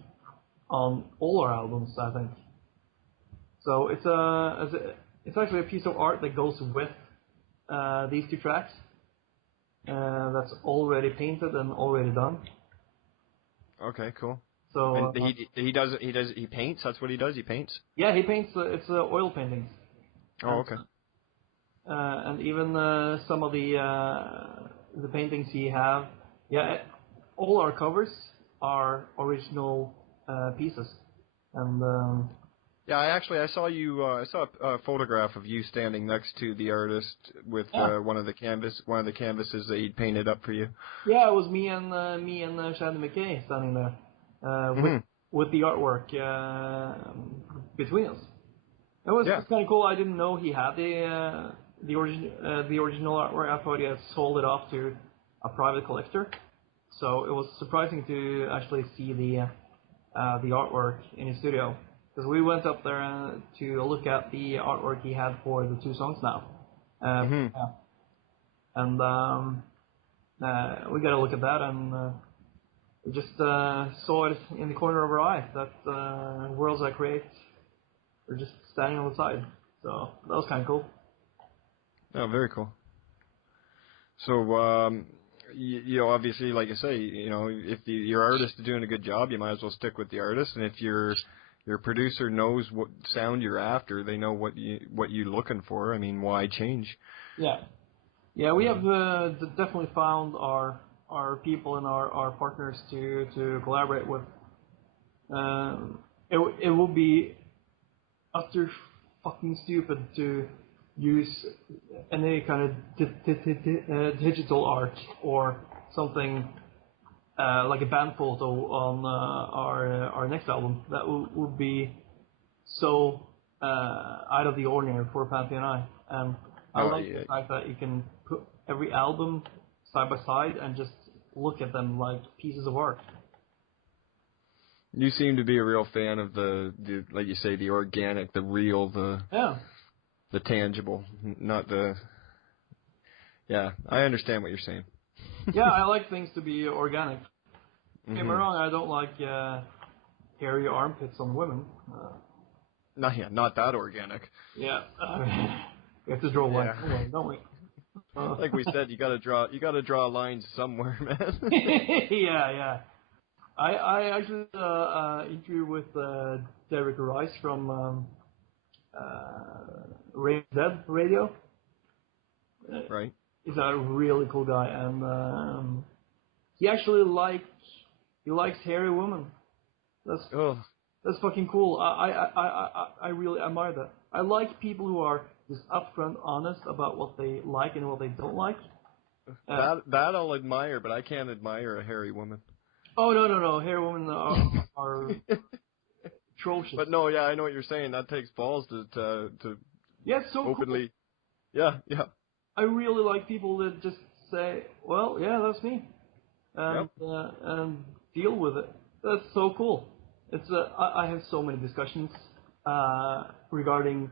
on all our albums, I think. So it's actually a piece of art that goes with these two tracks. That's already painted and already done. Okay, cool. So and he paints. That's what he does. He paints. Yeah, he paints. It's oil paintings. Oh, okay. And even some of the paintings he have. Yeah, all our covers are original pieces, and. Yeah, I saw you. I saw a photograph of you standing next to the artist with one of the canvases that he'd painted up for you. Yeah, it was me and Shannon McKay standing there with the artwork between us. It was kind of cool. I didn't know he had the original artwork. I thought he had sold it off to a private collector. So it was surprising to actually see the artwork in his studio. Because we went up there to look at the artwork he had for the two songs now. And we got to look at that, and we just saw it in the corner of our eye, that Worlds I Create were just standing on the side. So that was kind of cool. Oh, very cool. So, you obviously, like I say, if your artist is doing a good job, you might as well stick with the artist, and if your producer knows what sound you're after, they know what you're looking for. I mean, why change? Yeah, we have definitely found our people and our partners to collaborate with. It would be utter fucking stupid to use any kind of digital art or something. Like a band photo on our next album. That would be so out of the ordinary for Pantheon I. And I like the fact that you can put every album side by side and just look at them like pieces of art. You seem to be a real fan of the like you say, the organic, the real, the tangible, not the. Yeah, I understand what you're saying. Yeah, I like things to be organic. Don't get me wrong, I don't like hairy armpits on women. Not that organic. Yeah, we have to draw lines, don't we? Like we said, you got to draw lines somewhere, man. Yeah. I actually interviewed with Derek Rice from Dead Radio. Right. He's a really cool guy, and he actually likes hairy women. That's fucking cool. I really admire that. I like people who are just upfront honest about what they like and what they don't like. That I'll admire, but I can't admire a hairy woman. Oh no, hairy women are atrocious. But no, yeah, I know what you're saying. That takes balls to yeah, it's so openly. Cool. Yeah. I really like people that just say, "Well, yeah, that's me," and deal with it. That's so cool. It's I have so many discussions regarding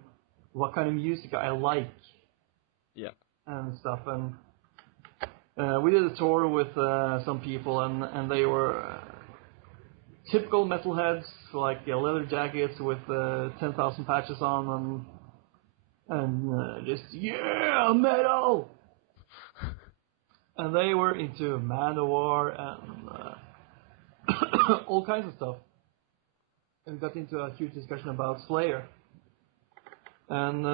what kind of music I like. Yeah. And stuff, and we did a tour with some people, and they were typical metalheads, like leather jackets with 10,000 patches on, and just metal. And they were into Manowar and all kinds of stuff, and got into a huge discussion about Slayer. And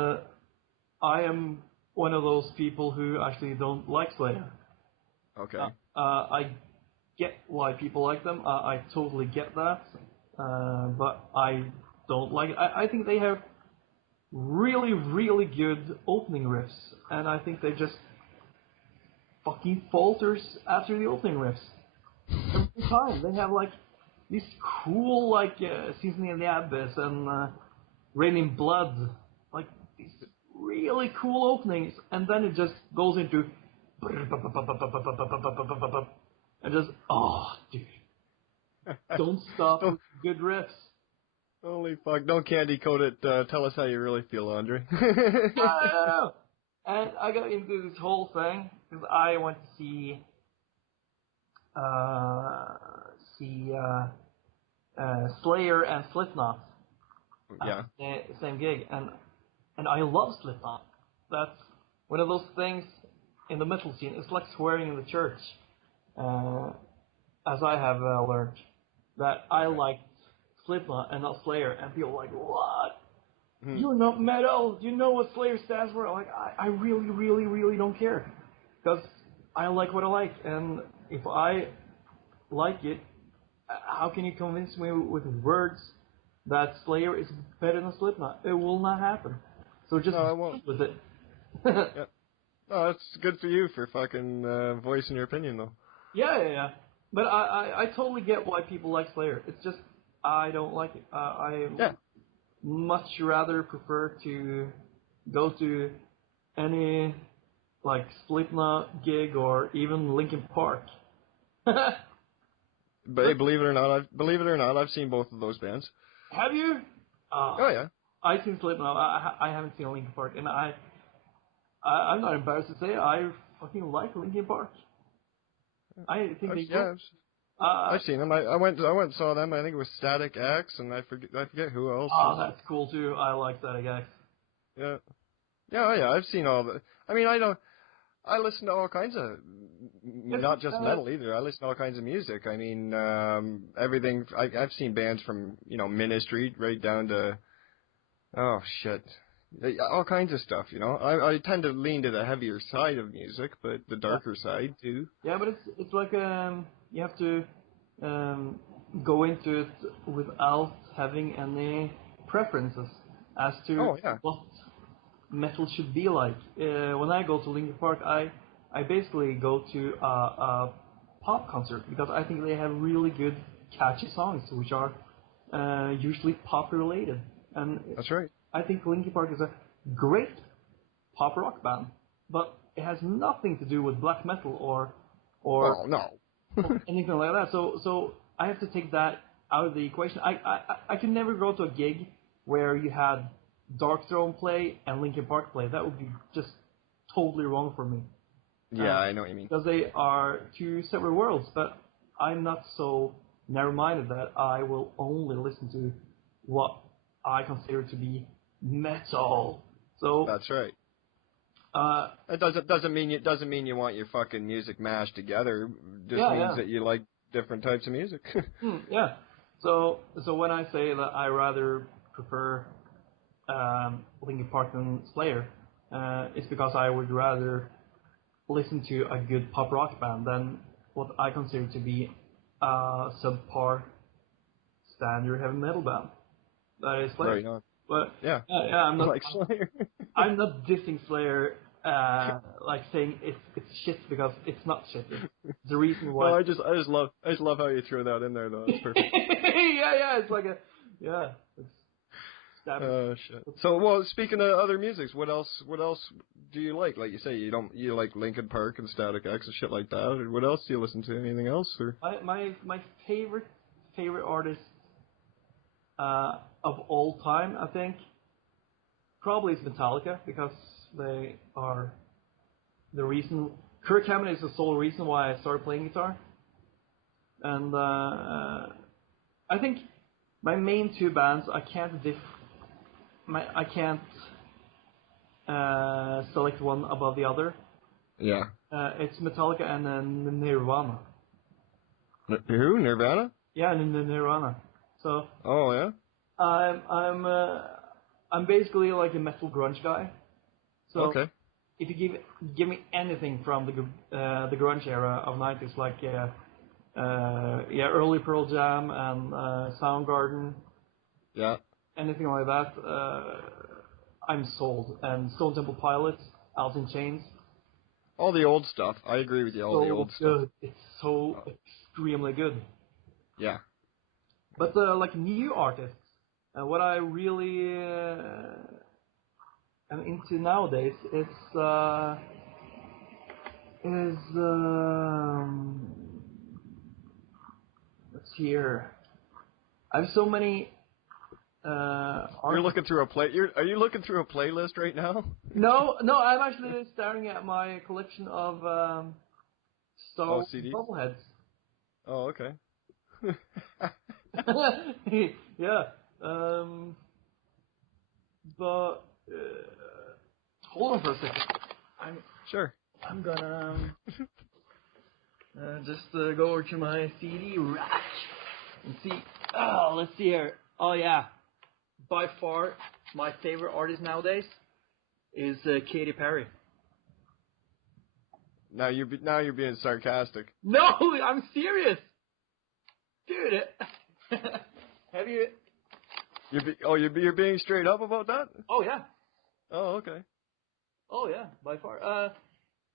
I am one of those people who actually don't like Slayer. Okay. I get why people like them. I totally get that. But I don't like it. I think they have really, really good opening riffs. And I think they just fucking falters after the opening riffs. Every time. They have like these cool like Seasoning in the Abyss and Raining Blood. Like these really cool openings, and then it just goes into and just dude, don't stop with good riffs. Holy fuck! Don't candy coat it. Tell us how you really feel, Andre. And I got into this whole thing because I went to see Slayer and Slipknot. Yeah. Same gig, and I love Slipknot. That's one of those things in the metal scene. It's like swearing in the church, as I have learned, that I liked Slipknot and not Slayer. And people are like, what? Mm-hmm. You're not metal. You know what Slayer stands for? Like, I really, really, really don't care. Because I like what I like. And if I like it, how can you convince me with words that Slayer is better than Slipknot? It will not happen. So just I won't. With it. Yeah. Oh, that's good for you for fucking voicing your opinion, though. Yeah. But I totally get why people like Slayer. It's just, I don't like it. I much rather prefer to go to any, like, Slipknot gig or even Linkin Park. But hey, believe it or not, I've seen both of those bands. Have you? Oh yeah. I've seen Slipknot. I haven't seen Linkin Park, and I'm not embarrassed to say I fucking like Linkin Park. I think I've seen them. I went and saw them. I think it was Static X, and I forget who else. Oh, that's cool too. I like Static X. Yeah. I've seen all the. I mean, I listen to all kinds of, not just metal either. I listen to all kinds of music. I mean, everything. I've seen bands from Ministry right down to, oh shit, all kinds of stuff. I tend to lean to the heavier side of music, but the darker side too. Yeah, but it's like you have to go into it without having any preferences as to what metal should be like. When I go to Linkin Park, I basically go to a pop concert because I think they have really good, catchy songs, which are usually pop related. And that's right. I think Linkin Park is a great pop rock band, but it has nothing to do with black metal or anything like that. So I have to take that out of the equation. I can never go to a gig where you had Darkthrone play and Linkin Park play. That would be just totally wrong for me. Yeah, I know what you mean. Because they are two separate worlds, but I'm not so narrow-minded that I will only listen to what I consider to be metal. So that's right. It doesn't mean you want your fucking music mashed together. It just means that you like different types of music. Yeah. So when I say that I rather prefer Linkin Park than Slayer, it's because I would rather listen to a good pop rock band than what I consider to be a subpar standard heavy metal band. That is Slayer. Right on. But yeah, I'm not like Slayer. I'm not dissing Slayer like saying it's shit because it's not shit. It's the reason why. No, I just love how you threw that in there though. It's perfect. yeah, it's like it's Oh shit. So, well, speaking of other musics, what else do you like? Like you say, you like Linkin Park and Static X and shit like that. Or what else do you listen to? Anything else? Or my favorite artist of all time, I think, probably is Metallica, because they are the reason. Kirk Hammett is the sole reason why I started playing guitar, and I think my main two bands I can't select one above the other. yeah, it's Metallica and Nirvana. Who? Nirvana? Yeah, Nirvana. So. Oh yeah. I'm basically like a metal grunge guy. So okay. If you give me anything from the grunge era of '90s, like early Pearl Jam and Soundgarden. Yeah. Anything like that, I'm sold. And Stone Temple Pilots, Alice in Chains. All the old stuff. I agree with you. All the old good. stuff. It's so extremely good. Yeah. But like new artists, what I really am into nowadays is let's see here. I have so many. You're looking through Are you looking through a playlist right now? No, I'm actually staring at my collection of Star Wars bobbleheads. Oh, okay. yeah. But hold on for a second. Sure. I'm gonna just go over to my CD rack and see. Oh, let's see here. Oh yeah. By far, my favorite artist nowadays is Katy Perry. Now you're being sarcastic. No, I'm serious, dude. Have you? You're being straight up about that? Oh yeah. Oh okay. Oh yeah, by far.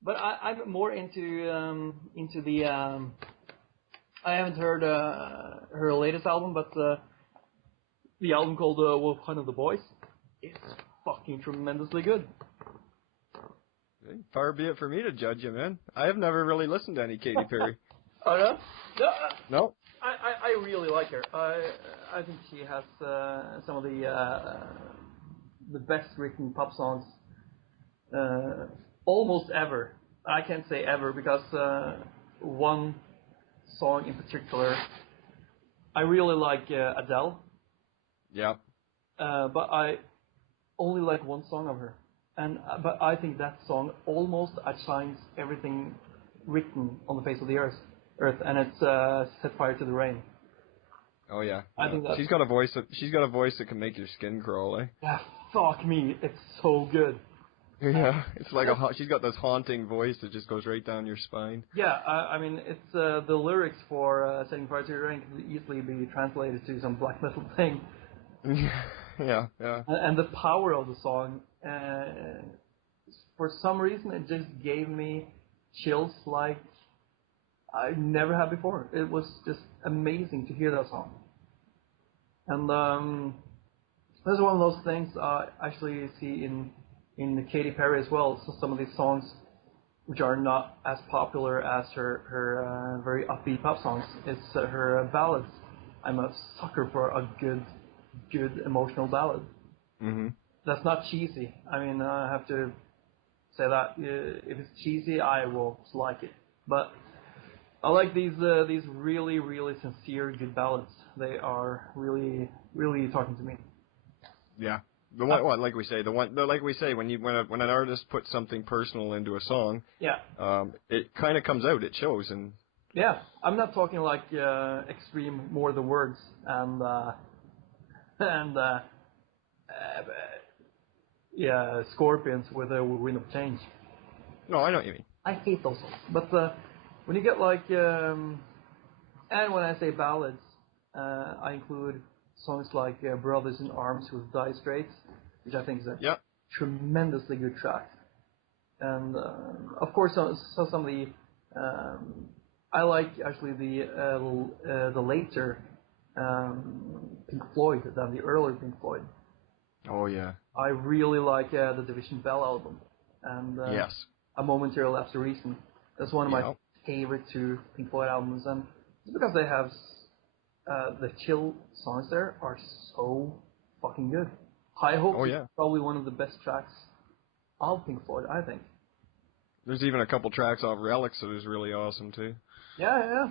But I'm more into the. I haven't heard her latest album, but the album called "What Kind of the Boys" is fucking tremendously good. Far be it for me to judge you, man. I have never really listened to any Katy Perry. Oh no? No. I really like her. I think she has some of the best written pop songs almost ever. I can't say ever because one song in particular, I really like Adele. Yeah. But I only like one song of her, but I think that song almost outshines everything written on the face of the earth, and it's "Set Fire to the Rain." Oh yeah. I think she's got a voice that can make your skin crawl, eh? Yeah, fuck me, it's so good. Yeah, it's like she's got this haunting voice that just goes right down your spine. Yeah, I mean, it's the lyrics for "Setting Fire to the Rain" can easily be translated to some black metal thing. Yeah. And the power of the song, for some reason, it just gave me chills like I never had before. It was just amazing to hear that song. And that's one of those things I actually see in Katy Perry as well. So some of these songs, which are not as popular as her very upbeat pop songs, it's her ballads. I'm a sucker for a good emotional ballad. Mm-hmm. That's not cheesy. I mean, I have to say that if it's cheesy, I will like it. But I like these really, really sincere good ballads. They are really, really talking to me. Yeah. The one, like we say, when an artist puts something personal into a song, yeah, it kind of comes out. It shows. And yeah, I'm not talking like extreme more than words and Scorpions with a Wind of Change. No, I know what you mean. I hate those songs. But when you get like, and when I say ballads, I include songs like Brothers in Arms with Dire Straits, which I think is a tremendously good track. And of course, so some of the I like actually the later Pink Floyd than the earlier Pink Floyd. Oh yeah. I really like the Division Bell album and Yes. A Momentary Lapse of Reason. That's one of my favorite two Pink Floyd albums, and it's because they have the chill songs there are so fucking good. High Hopes is probably one of the best tracks of Pink Floyd, I think. There's even a couple tracks off Relics that is really awesome too. Yeah.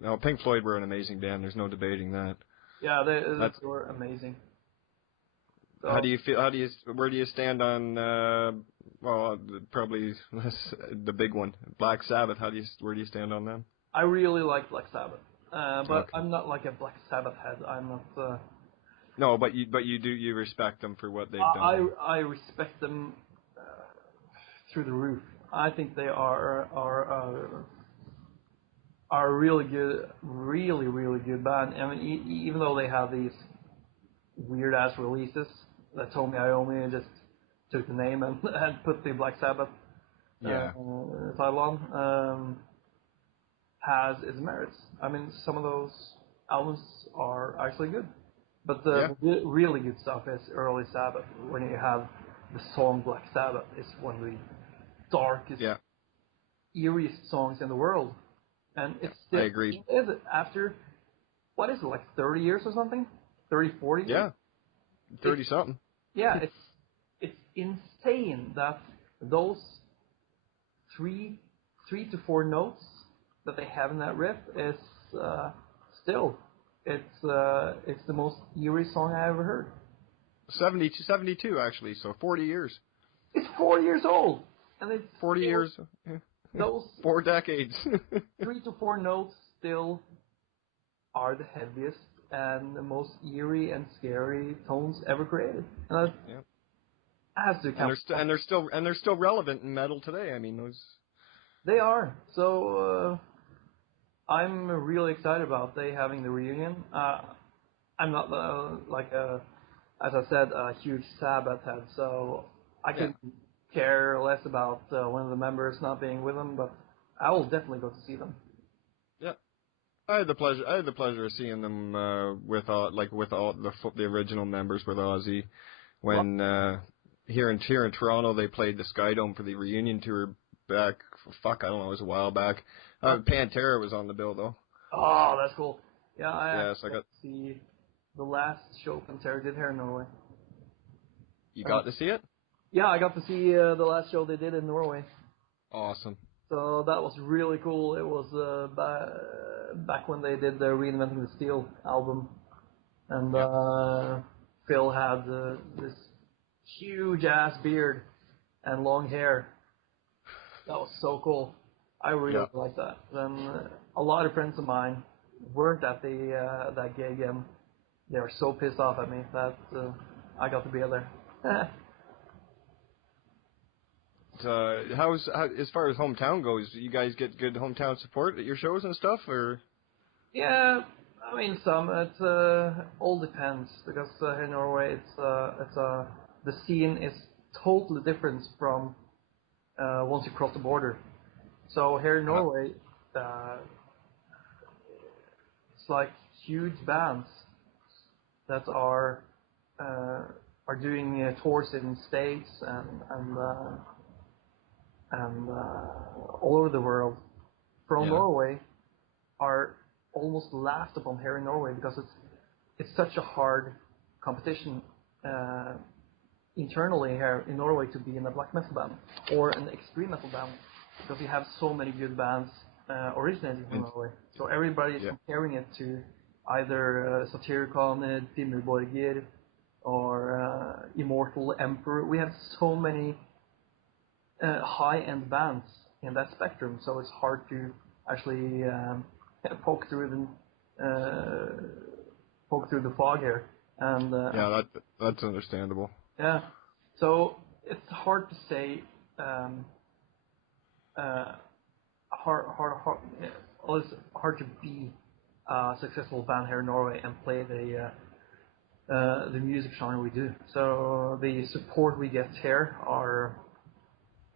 No, Pink Floyd were an amazing band. There's no debating that. Yeah, they were amazing. So, how do you feel? Where do you stand on? Well, probably the big one, Black Sabbath. Where do you stand on them? I really like Black Sabbath, but I'm not like a Black Sabbath head. I'm not. No, but you respect them for what they've done. I respect them through the roof. I think they are really good, really good band. I mean, even though they have these weird ass releases that Tommy Iommi just took the name and put the Black Sabbath title on, has its merits. I mean, some of those albums are actually good, but the really good stuff is early Sabbath. When you have the song Black Sabbath, is one of the darkest, eeriest songs in the world. And it's still, I agree. After, what is it, like 30 years or something? 30, 40 years? Yeah, 30-something. Yeah, it's insane that those three to four notes that they have in that riff is still, it's the most eerie song I ever heard. 72 actually, so 40 years. It's 40 years old! And it's 40 years. Those 4 decades. 3 to 4 notes still are the heaviest and the most eerie and scary tones ever created. And that has to count. And they're still relevant in metal today. I mean, those. They are. So I'm really excited about they having the reunion. I'm not as I said, a huge Sabbath head, so I can care less about one of the members not being with them, but I will definitely go to see them. Yeah, I had the pleasure of seeing them with all the original members with Ozzy when here in Toronto they played the Skydome for the reunion tour back. I don't know, it was a while back. Pantheon was on the bill though. Oh, that's cool. Yeah, I got to see the last show Pantheon did here in Norway. You got to see it? Yeah, I got to see the last show they did in Norway. Awesome. So that was really cool. It was back when they did the Reinventing the Steel album. And Phil had this huge-ass beard and long hair. That was so cool. I really liked that. And a lot of friends of mine weren't at that gig, and they were so pissed off at me that I got to be there. How as far as hometown goes, you guys get good hometown support at your shows and stuff, or? Yeah, I mean it all depends, because here in Norway the scene is totally different from once you cross the border. So here in Norway, it's like huge bands that are doing tours in states and all over the world from Norway are almost laughed upon here in Norway, because it's such a hard competition internally here in Norway to be in a black metal band or an extreme metal band, because we have so many good bands originating from Norway. So everybody is comparing it to either Satyricon, Dimmu Borgir, or Immortal Emperor. We have so many high-end bands in that spectrum, so it's hard to actually poke through the fog here. And that's understandable. Yeah, so it's hard to say. It's hard to be a successful band here in Norway and play the music genre we do. So the support we get here are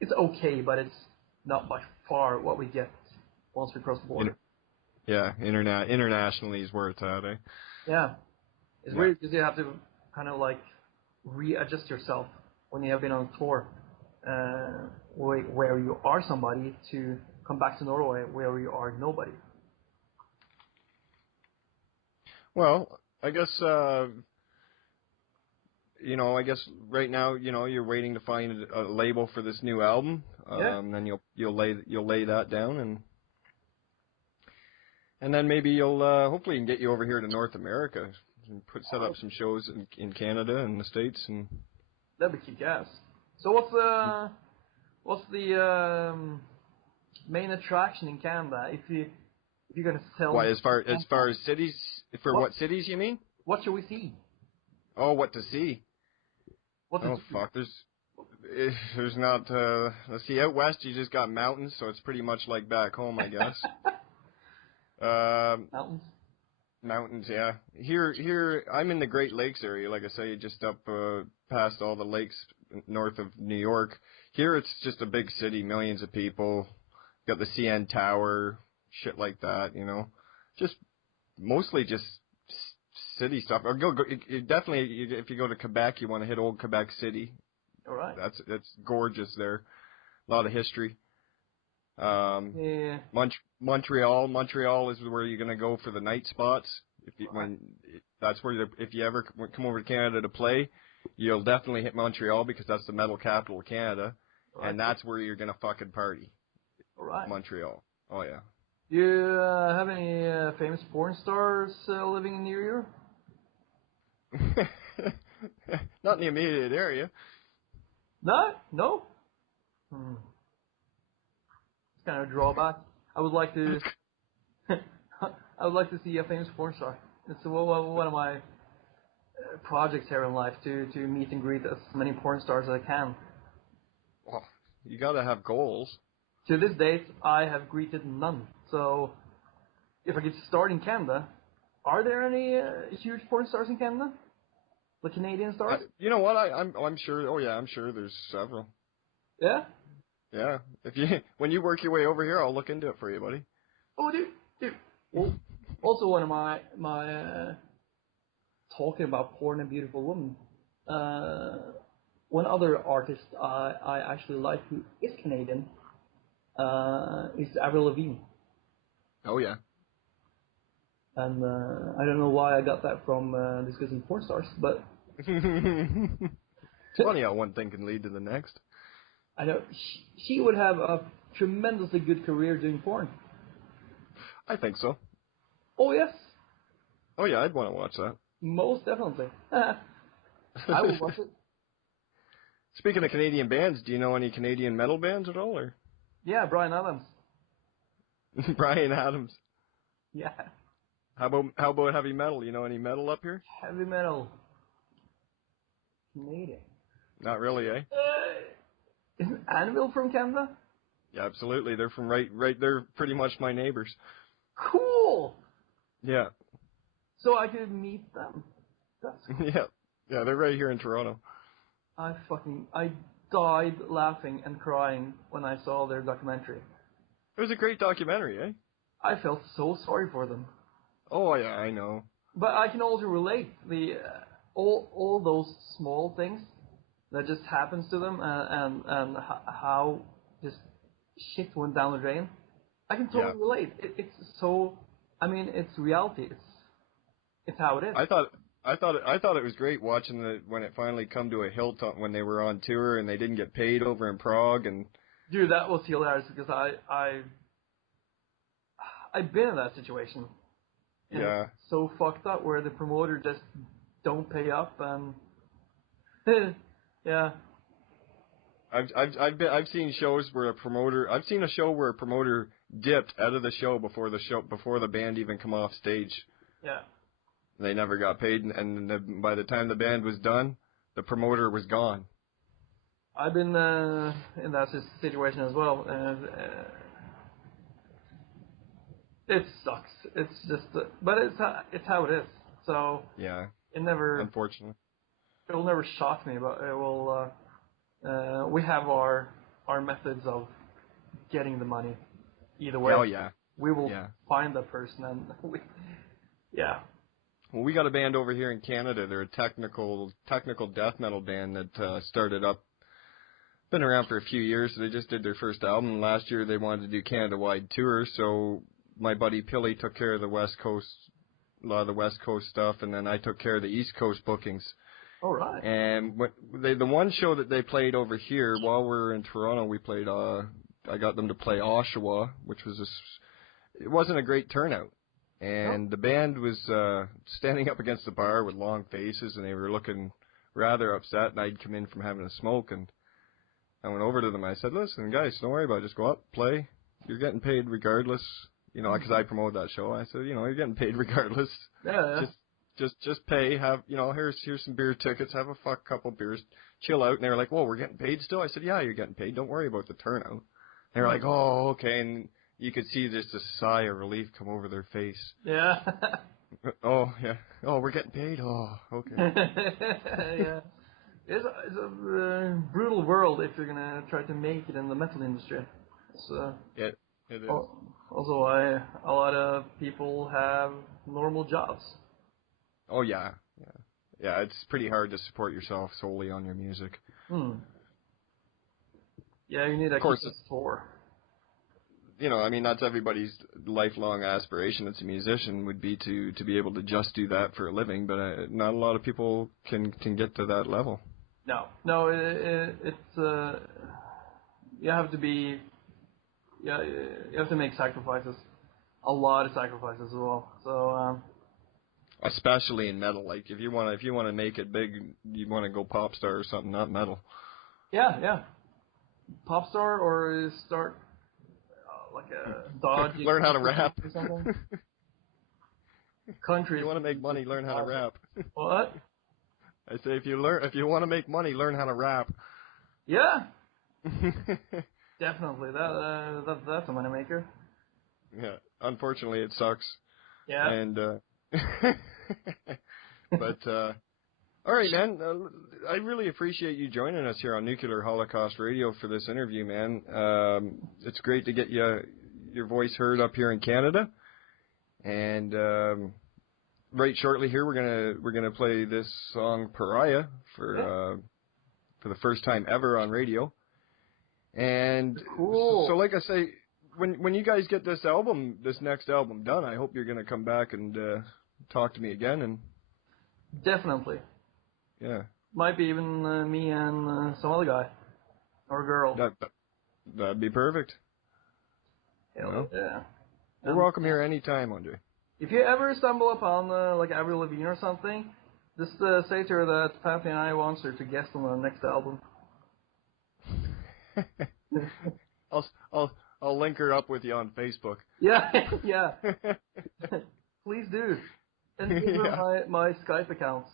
it's okay, but it's not by far what we get once we cross the border. Internationally is where it's at, eh? Yeah. It's weird because you have to kind of like readjust yourself when you have been on tour, where you are somebody, to come back to Norway where you are nobody. Well, I guess I guess right now, you're waiting to find a label for this new album. Then you'll lay that down, and then maybe you'll hopefully can get you over here to North America and set up some shows in Canada and the States, and that'd be kick-ass. So what's the main attraction in Canada if you're gonna sell? Why, as far as cities, what cities you mean? What should we see? Oh, what to see? Fuck, there's not, let's see, out west you just got mountains, so it's pretty much like back home, I guess. Mountains, yeah. Here, I'm in the Great Lakes area, like I say, just up past all the lakes north of New York. Here it's just a big city, millions of people, got the CN Tower, shit like that, just mostly just city stuff. Or definitely, if you go to Kvebek, you want to hit old Kvebek City. All right. That's gorgeous there. A lot of history. Yeah. Montreal is where you're gonna go for the night spots. If you ever come over to Canada to play, you'll definitely hit Montreal because that's the metal capital of Canada, right. And that's where you're gonna fucking party. All right. Montreal. Oh yeah. Do you have any famous porn stars living in your area? Not in the immediate area. No. It's kind of a drawback. I would like to see a famous porn star. It's one of my projects here in life to meet and greet as many porn stars as I can. Well, you gotta have goals. To this date, I have greeted none. So, if I get to start in Canada, are there any huge porn stars in Canada? The Canadian stars? You know what? I'm sure. Oh yeah, I'm sure there's several. Yeah. Yeah. When you work your way over here, I'll look into it for you, buddy. Oh, dude. Well, also one of my talking about porn and beautiful women. One other artist I actually like who is Canadian is Avril Lavigne. Oh yeah. And I don't know why I got that from discussing porn stars, but it's funny how one thing can lead to the next. I know she would have a tremendously good career doing porn. I think so. Oh yes. Oh yeah, I'd want to watch that. Most definitely. I would watch it. Speaking of Canadian bands, do you know any Canadian metal bands at all, or? Yeah, Bryan Adams. Bryan Adams. Yeah. How about heavy metal? You know any metal up here? Heavy metal. Canadian. Not really, eh? Isn't Anvil from Canada? Yeah, absolutely. They're from right. They're pretty much my neighbors. Cool. Yeah. So I could meet them. That's cool. Yeah. They're right here in Toronto. I died laughing and crying when I saw their documentary. It was a great documentary, eh? I felt so sorry for them. Oh yeah, I know. But I can also relate all those small things that just happens to them and how just shit went down the drain. I can totally relate. It's so. I mean, it's reality. It's how it is. I thought it was great watching when it finally come to a hilt when they were on tour and they didn't get paid over in Prague and. Dude, that was hilarious because I've been in that situation. And it's so fucked up where the promoter just don't pay up and. Yeah. I've seen shows where I've seen a show where a promoter dipped out of the show before the band even come off stage. Yeah. They never got paid, and by the time the band was done, the promoter was gone. I've been in that situation as well, and it sucks. It's just, but it's how it is. So yeah, unfortunately, it will never shock me, but it will. We have our our methods of getting the money. Either way, we will find that person, and yeah. Well, we got a band over here in Canada. They're a technical death metal band that started up. Been around for a few years. They just did their first album. Last year they wanted to do Canada-wide tours, so my buddy Pilly took care of the West Coast, a lot of the West Coast stuff, and then I took care of the East Coast bookings. All right. And the one show that they played over here while we were in Toronto, we played. I got them to play Oshawa, which was it wasn't a great turnout. And the band was standing up against the bar with long faces, and they were looking rather upset. And I'd come in from having a smoke, and I went over to them. I said, "Listen, guys, don't worry about it. Just go up, play. You're getting paid regardless." You know, because I promoted that show. I said, you're getting paid regardless. Yeah. Just pay. Have here's some beer tickets. Have a couple beers. Chill out. And they were like, "Whoa, we're getting paid still?" I said, "Yeah, you're getting paid. Don't worry about the turnout." They were like, "Oh, okay." And you could see just a sigh of relief come over their face. Yeah. Oh, yeah. Oh, we're getting paid? Oh, okay. Yeah. It's a brutal world if you're going to try to make it in the metal industry. So, yeah, it is. Also, a lot of people have normal jobs. Oh, yeah. Yeah, it's pretty hard to support yourself solely on your music. Yeah, you need a tour. That's everybody's lifelong aspiration as a musician would be to be able to just do that for a living, but not a lot of people can get to that level. No, it's you have to be, you have to make sacrifices, a lot of sacrifices as well. So especially in metal, like if you want to make it big, you want to go pop star or something, not metal. Yeah, pop star or start. Like a Dodge. Learn how to rap. Or something. Country. If you want to make money, learn how to rap. What? I say if you want to make money, learn how to rap. Yeah. Definitely. That's a money maker. Yeah. Unfortunately, it sucks. Yeah. And but all right, man. I really appreciate you joining us here on Nuclear Holocaust Radio for this interview, man. It's great to get your voice heard up here in Canada. And right shortly here, we're gonna play this song "Pariah" for the first time ever on radio. And cool. So like I say, when you guys get this next album done, I hope you're gonna come back and talk to me again. And definitely. Yeah. Might be even me and some other guy or girl. That'd be perfect. Hell yeah. You're welcome here anytime, Andre. If you ever stumble upon like Avril Lavigne or something, just say to her that Pantheon I wants her to guest on the next album. I'll link her up with you on Facebook. Yeah. Please do. And give her my Skype accounts.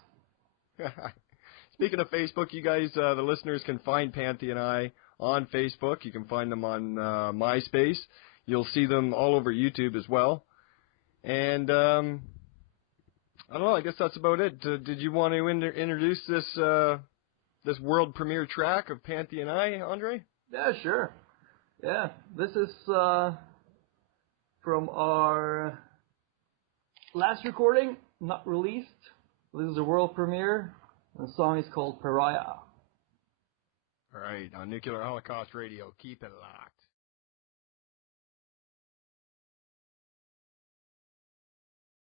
Speaking of Facebook, you guys, the listeners can find Pantheon I on Facebook. You can find them on MySpace. You'll see them all over YouTube as well. And I don't know. I guess that's about it. Did you want to introduce this world premiere track of Pantheon I, Andre? Yeah, sure. Yeah, this is from our last recording, not released. This is a world premiere. The song is called Pariah. All right, on Nuclear Holocaust Radio. Keep it locked.